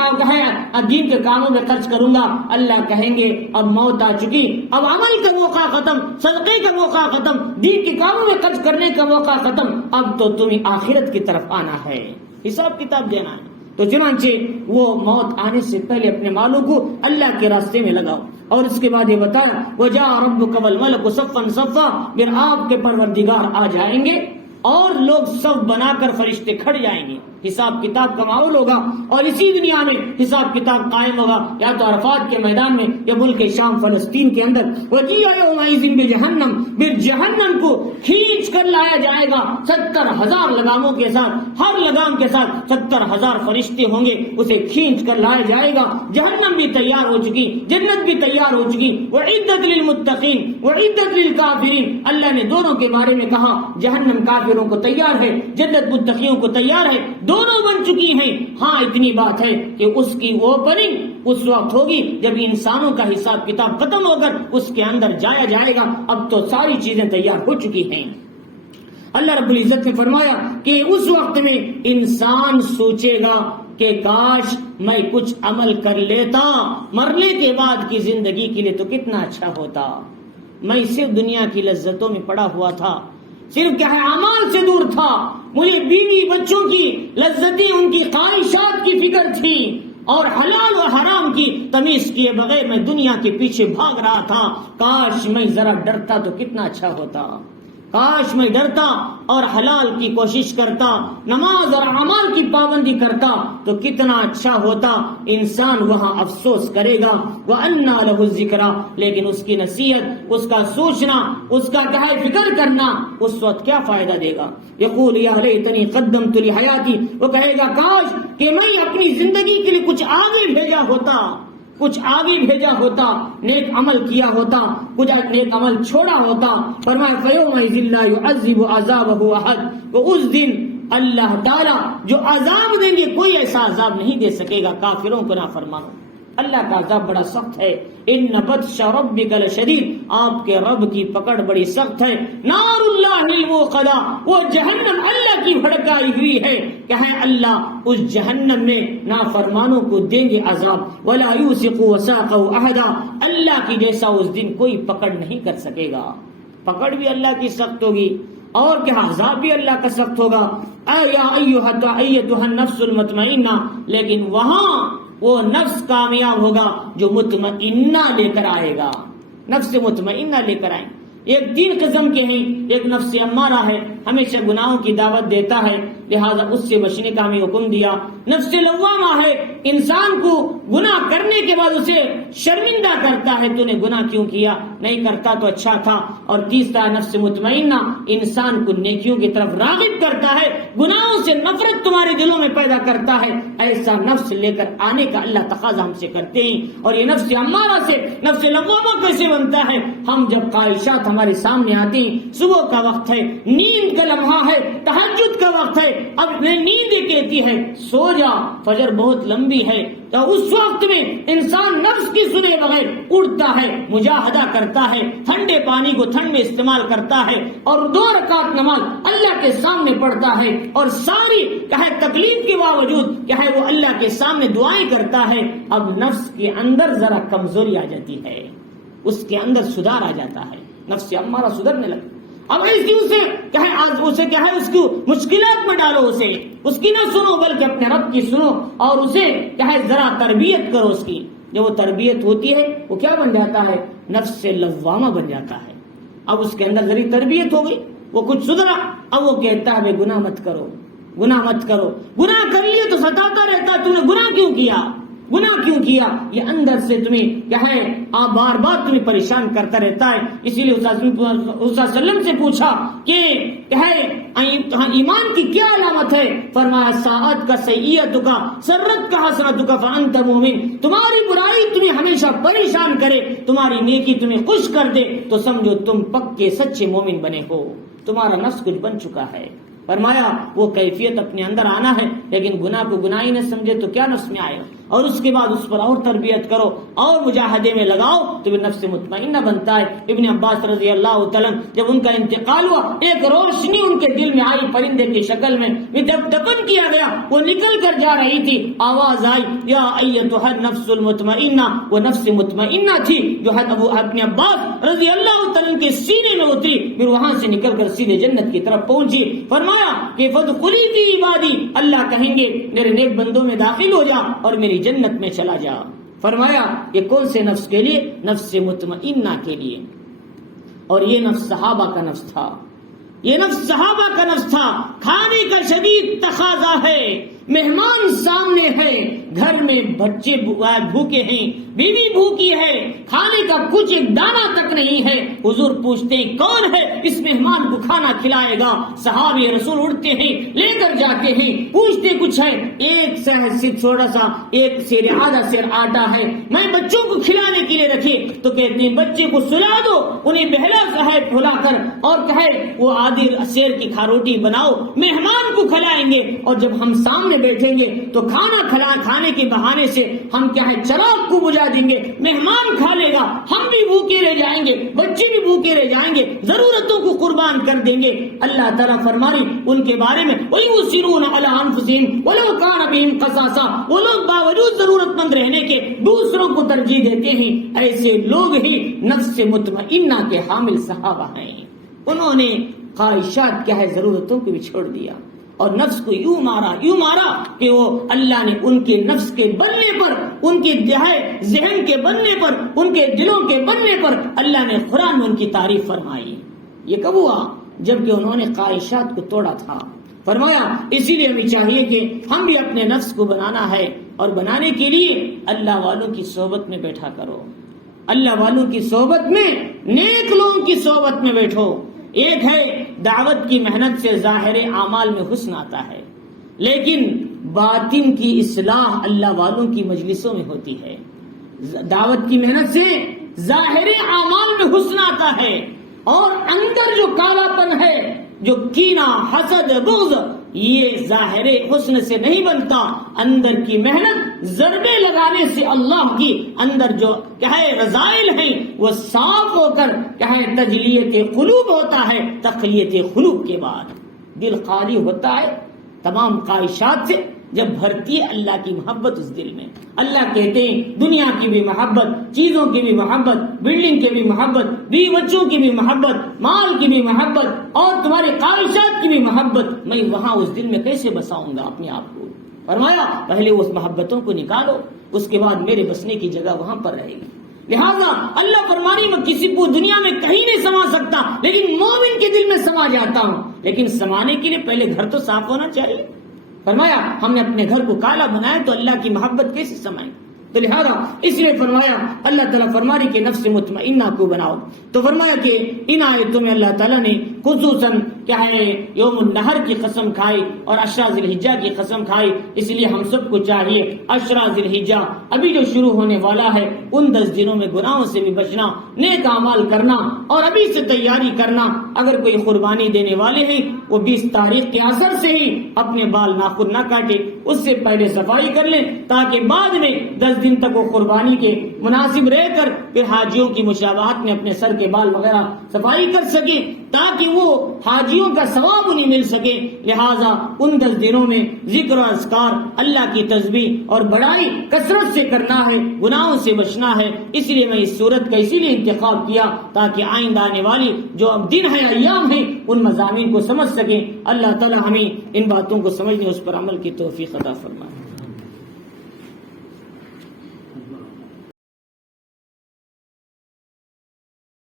دین کے کاموں میں خرچ کروں گا۔ اللہ کہیں گے اب موت آ چکی، اب عمل کا موقع ختم، صدقے کا موقع ختم، دین کے کاموں میں خرچ کرنے کا موقع ختم، اب تو تمہیں آخرت کی طرف آنا ہے، حساب کتاب دینا ہے۔ تو چنانچہ وہ موت آنے سے پہلے اپنے مالوں کو اللہ کے راستے میں لگاؤ۔ اور اس کے بعد یہ بتایا وَجَاءَ رَبُّكَ وَالْمَلَكُ صَفًّا صَفًّا، پھر آپ کے پروردگار آ جائیں گے اور لوگ صف بنا کر فرشتے کھڑ جائیں گے، حساب کتاب کا ماحول ہوگا، اور اسی دنیا میں حساب کتاب قائم ہوگا، یا تو عرفات کے میدان میں یا ملک شام فلسطین کے اندر۔ وَجِيءَ يَوْمَئِذٍ بِجَهَنَّمَ، پھر جہنم کو کھینچ کر لایا جائے گا 70,000 لگاموں کے ساتھ، ہر لگام کے ساتھ 70,000 فرشتے ہوں گے، اسے کھینچ کر لایا جائے گا۔ جہنم بھی تیار ہو چکی، جنت بھی تیار ہو چکی۔ وَعِدَّتْ لِلْمُتَّقِينَ وَعِدَّتْ لِلْكَافِرِينَ، اللہ نے دونوں کے بارے میں کہا، جہنم کافروں کو تیار ہے، جنت متقیوں کو تیار ہے، دونوں بن چکی ہیں۔ ہاں اتنی بات ہے کہ اس کی اوپننگ اس وقت ہوگی جب انسانوں کا حساب کتاب ختم ہو کر اس کے اندر جایا جائے گا، اب تو ساری چیزیں تیار ہو چکی ہیں۔ اللہ رب العزت نے فرمایا کہ اس وقت میں انسان سوچے گا کہ کاش میں کچھ عمل کر لیتا، مرنے کے بعد کی زندگی کے لیے تو کتنا اچھا ہوتا، میں صرف دنیا کی لذتوں میں پڑا ہوا تھا، صرف کیا ہے اعمال سے دور تھا، مجھے بیوی بچوں کی لذتیں، ان کی خواہشات کی فکر تھی، اور حلال و حرام کی تمیز کیے بغیر میں دنیا کے پیچھے بھاگ رہا تھا، کاش میں ذرا ڈرتا تو کتنا اچھا ہوتا، کاش میں ڈرتا اور حلال کی کوشش کرتا، نماز اور اعمال کی پابندی کرتا تو کتنا اچھا ہوتا۔ انسان وہاں افسوس کرے گا، وَأَنَّىٰ لَهُ الذِّكْرَىٰ، لیکن اس کی نصیحت، اس کا سوچنا، اس کا کیا ہے فکر کرنا اس وقت کیا فائدہ دے گا۔ یقول یا لیتنی قدمت لحیاتی، وہ کہے گا کاش کہ میں اپنی زندگی کے لیے کچھ آگے بھیجا ہوتا، کچھ آگے بھیجا ہوتا، نیک عمل کیا ہوتا، کچھ نیک عمل چھوڑا ہوتا۔ فرمایا فَيَوْمَئِذٍ لَّا يُعَذِّبُ عَذَابَهُ أَحَدٌ، وہ اس دن اللہ تعالیٰ جو عذاب دیں گے کوئی ایسا عذاب نہیں دے سکے گا کافروں کو نافرمانوں۔ اللہ کا عذاب بڑا سخت ہے، ان بطش ربک لشدید، آپ کے رب کی پکڑ بڑی سخت ہے۔ نار اللہ الموقدہ، وہ جہنم اللہ کی بھڑکائی ہوئی ہے کہ ہے اللہ اس جہنم میں نافرمانوں کو دیں گے عذاب۔ ولا یوثق وثاقہ احدا، اللہ کی جیسا اس دن کوئی پکڑ نہیں کر سکے گا، پکڑ بھی اللہ کی سخت ہوگی اور کیا عذاب بھی اللہ کا سخت ہوگا۔ یا ایتھا النفس المطمئنہ، لیکن وہاں وہ نفس کامیاب ہوگا جو مطمئنہ لے کر آئے گا، نفس مطمئنہ لے کر آئیں۔ ایک 3 قسم کے ہیں، ایک نفس امارہ ہے، ہمیشہ گناہوں کی دعوت دیتا ہے، لہذا اس سے بچنے کا ہمیں حکم دیا۔ نفس لوامہ ہے، انسان کو گناہ کرنے کے بعد اسے شرمندہ کرتا ہے، تو نے گناہ کیوں کیا، نہیں کرتا تو اچھا تھا۔ اور تیسرا نفس مطمئنہ، انسان کو نیکیوں کی طرف راغب کرتا ہے، گناہوں سے نفرت تمہارے دلوں میں پیدا کرتا ہے، ایسا نفس لے کر آنے کا اللہ تقاضا ہم سے کرتے ہیں۔ اور یہ نفس امارہ سے نفس لوامہ کیسے بنتا ہے؟ ہم جب خواہشات ہمارے سامنے آتی ہیں، صبح کا وقت ہے، نیند کا لمحہ ہے، تہجد کا وقت ہے، اب نیند کہتی ہے سو جا، فجر بہت لمبی ہے، تو اس وقت میں انسان نفس کی سنے بغیر اٹھتا ہے، مجاہدہ کرتا ہے، ٹھنڈے پانی کو ٹھنڈ میں استعمال کرتا ہے، اور 2 رکعت نماز اللہ کے سامنے پڑھتا ہے، اور ساری تکلیف کے باوجود وہ اللہ کے سامنے دعائیں کرتا ہے۔ اب نفس کے اندر ذرا کمزوری آ جاتی ہے، اس کے اندر سدھار آ جاتا ہے، نفس امارہ سدھرنے لگتا۔ اب ایسی اسے کیا ہے اس کی مشکلات میں ڈالو، اس کی نہ سنو بلکہ اپنے رب کی سنو، اور اسے کیا ہے ذرا تربیت کرو اس کی۔ جب وہ تربیت ہوتی ہے وہ کیا بن جاتا ہے؟ نفس لوامہ بن جاتا ہے۔ اب اس کے اندر ذری تربیت ہو گئی، وہ کچھ سدھرا، اب وہ کہتا ہے گناہ مت کرو، گناہ مت کرو، گناہ کر لیے تو ستاتا رہتا ہے، تم نے گناہ کیوں کیا، گناہ کیوں کیا، یہ اندر سے تمہیں کیا ہے بار بار تمہیں پریشان کرتا رہتا ہے۔ اسی لیے صلی اللہ علیہ وسلم سے پوچھا کہ کیا ہے ایمان کی کیا علامت ہے؟ فرمایا ساعت کا سیئت کا سرت کا حسنت کا فانت مومن، تمہاری برائی تمہیں ہمیشہ پریشان کرے، تمہاری نیکی تمہیں خوش کر دے تو سمجھو تم پکے سچے مومن بنے ہو، تمہارا نفس کچھ بن چکا ہے۔ فرمایا وہ کیفیت اپنے اندر آنا ہے، لیکن گناہ کو گناہ ہی نہ سمجھے تو کیا نفس میں آئے گا، اور اس کے بعد اس پر اور تربیت کرو اور مجاہدے میں لگاؤ تو نفس مطمئنہ بنتا ہے۔ ابن عباس رضی اللہ تعالیٰ جب ان کا انتقال ہوا، ایک روشنی ان کے دل میں آئی پرندے کی شکل میں، جب دفن کیا گیا وہ نکل کر جا رہی تھی، آواز آئی یا ایتھا النفس المطمئنہ، وہ نفس مطمئنہ تھی جو اپنے عباس رضی اللہ تعالیٰ کے سینے میں اتری، پھر وہاں سے نکل کر سیدھے جنت کی طرف پہنچی۔ فرمایا کہ فادخلی فی عبادی، اللہ کہیں گے میرے نیک بندوں میں داخل ہو جا اور میری جنت میں چلا جا۔ فرمایا یہ کون سے نفس کے لیے؟ نفس مطمئنہ کے لیے۔ اور یہ نفس صحابہ کا نفس تھا، یہ نفس صحابہ کا نفس تھا۔ کھانے کا شدید تقاضا ہے، مہمان سامنے ہے، گھر میں بچے بھوکے ہیں، بیوی بھوکی ہے، کھانے کا کچھ ایک دانہ تک نہیں ہے۔ حضور پوچھتے ہیں کون ہے اس مہمان کو کھانا کھلائے گا؟ صحابی رسول اٹھتے ہیں، لے کر جاتے ہیں، پوچھتے کچھ ہے، ایک سے چھوٹا سا ایک سیر آدھا سیر آٹا ہے، میں بچوں کو کھلانے کے لیے رکھے تو کہتے ہیں بچے کو سلا دو، انہیں بہلا پھلا کر اور کہے وہ آدھی سیر کی کھاروٹی بناؤ، مہمان کو کھلائیں گے، اور جب ہم سامنے بیٹھیں گے تو کھانے کے بہانے سے ہم کیا ہے چراغ کو بجھا دیں گے، مہمان کھا لے گا، ہم بھی بھوکے رہ جائیں گے، بچے بھی بھوکے رہ جائیں گے، ضرورتوں کو قربان کر دیں گے۔ اللہ تعالیٰ فرمائے ان کے بارے میں وَيُؤْثِرُونَ عَلَىٰ أَنفُسِهِمْ وَلَوْ كَانَ بِهِمْ خَصَاصَةٌ، وہ لوگ باوجود ضرورت مند رہنے کے دوسروں کو ترجیح دیتے ہیں، ایسے لوگ ہی نفس مطمئنہ کے حامل صحابہ ہیں۔ انہوں نے خواہشات کیا ہے ضرورتوں کو بھی چھوڑ دیا اور نفس کو یوں مارا کہ وہ اللہ نے ان کے نفس کے بننے پر، ان کے ذہن کے بننے پر، ان کے دلوں کے بننے پر اللہ نے قرآن میں ان کی تعریف فرمائی۔ یہ کب ہوا؟ جبکہ انہوں نے خواہشات کو توڑا تھا۔ فرمایا اسی لیے ہمیں چاہیے کہ ہم بھی اپنے نفس کو بنانا ہے، اور بنانے کے لیے اللہ والوں کی صحبت میں بیٹھا کرو، اللہ والوں کی صحبت میں، نیک لوگوں کی صحبت میں بیٹھو۔ ایک ہے دعوت کی محنت سے ظاہر اعمال میں حسن آتا ہے، لیکن باطن کی اصلاح اللہ والوں کی مجلسوں میں ہوتی ہے۔ دعوت کی محنت سے ظاہر اعمال میں حسن آتا ہے، اور اندر جو کالا پن ہے، جو کینہ، حسد، بغض، یہ ظاہر حسن سے نہیں بنتا۔ اندر کی محنت ضربے لگانے سے اللہ کی اندر جو رذائل ہیں وہ صاف ہو کر تجلیت قلوب ہوتا ہے۔ تخلیت قلوب کے بعد دل خالی ہوتا ہے تمام خواہشات سے، جب بھرتی ہے اللہ کی محبت اس دل میں۔ اللہ کہتے ہیں دنیا کی بھی محبت، چیزوں کی بھی محبت، بلڈنگ کی بھی محبت، بیوی بچوں کی بھی محبت، مال کی بھی محبت، اور تمہاری خواہشات کی بھی محبت، میں وہاں اس دل میں کیسے بساؤں گا اپنے آپ کو؟ فرمایا پہلے اس محبتوں کو نکالو، اس کے بعد میرے بسنے کی جگہ وہاں پر رہے گی۔ لہذا اللہ فرمانی میں کسی کو دنیا میں کہیں نہیں سما سکتا، لیکن مومن کے دل میں سما جاتا ہوں۔ لیکن سمانے کے لیے پہلے گھر تو صاف ہونا چاہیے۔ فرمایا ہم نے اپنے گھر کو کالا بنایا تو اللہ کی محبت کیسے سمائے؟ تو لہذا اس لیے فرمایا اللہ تعالیٰ فرماری کہ نفس مطمئنہ کو بناؤ۔ تو فرمایا کہ ان آیتوں میں اللہ تعالیٰ نے خصوصاً یوم النحر کی قسم کھائی اور عشرہ ذی الحجہ کی قسم کھائی۔ اس لیے ہم سب کو چاہیے عشرہ ذی الحجہ ابھی جو شروع ہونے والا ہے، ان 10 دنوں میں گناہوں سے بھی بچنا، نیک اعمال کرنا، اور ابھی سے تیاری کرنا۔ اگر کوئی قربانی دینے والے ہیں وہ 20 تاریخ کے اثر سے ہی اپنے بال ناخن نہ کاٹے، اس سے پہلے صفائی کر لیں، تاکہ بعد میں 10 دن تک وہ قربانی کے مناسب رہ کر پھر حاجیوں کی مشابہت میں اپنے سر کے بال وغیرہ صفائی کر سکیں تاکہ وہ حاجیوں کا ثواب انہیں مل سکے. لہٰذا ان 10 دنوں میں ذکر و اذکار، اللہ کی تسبیح اور بڑائی کثرت سے کرنا ہے، گناہوں سے بچنا ہے. اس لیے میں اس صورت کا اسی لیے انتخاب کیا تاکہ آئندہ آنے والی جو دن ہے، ایام ہیں، ان مضامین کو سمجھ سکیں. اللہ تعالی ہمیں ان باتوں کو سمجھنے، اس پر عمل کی توفیق عطا فرمائے.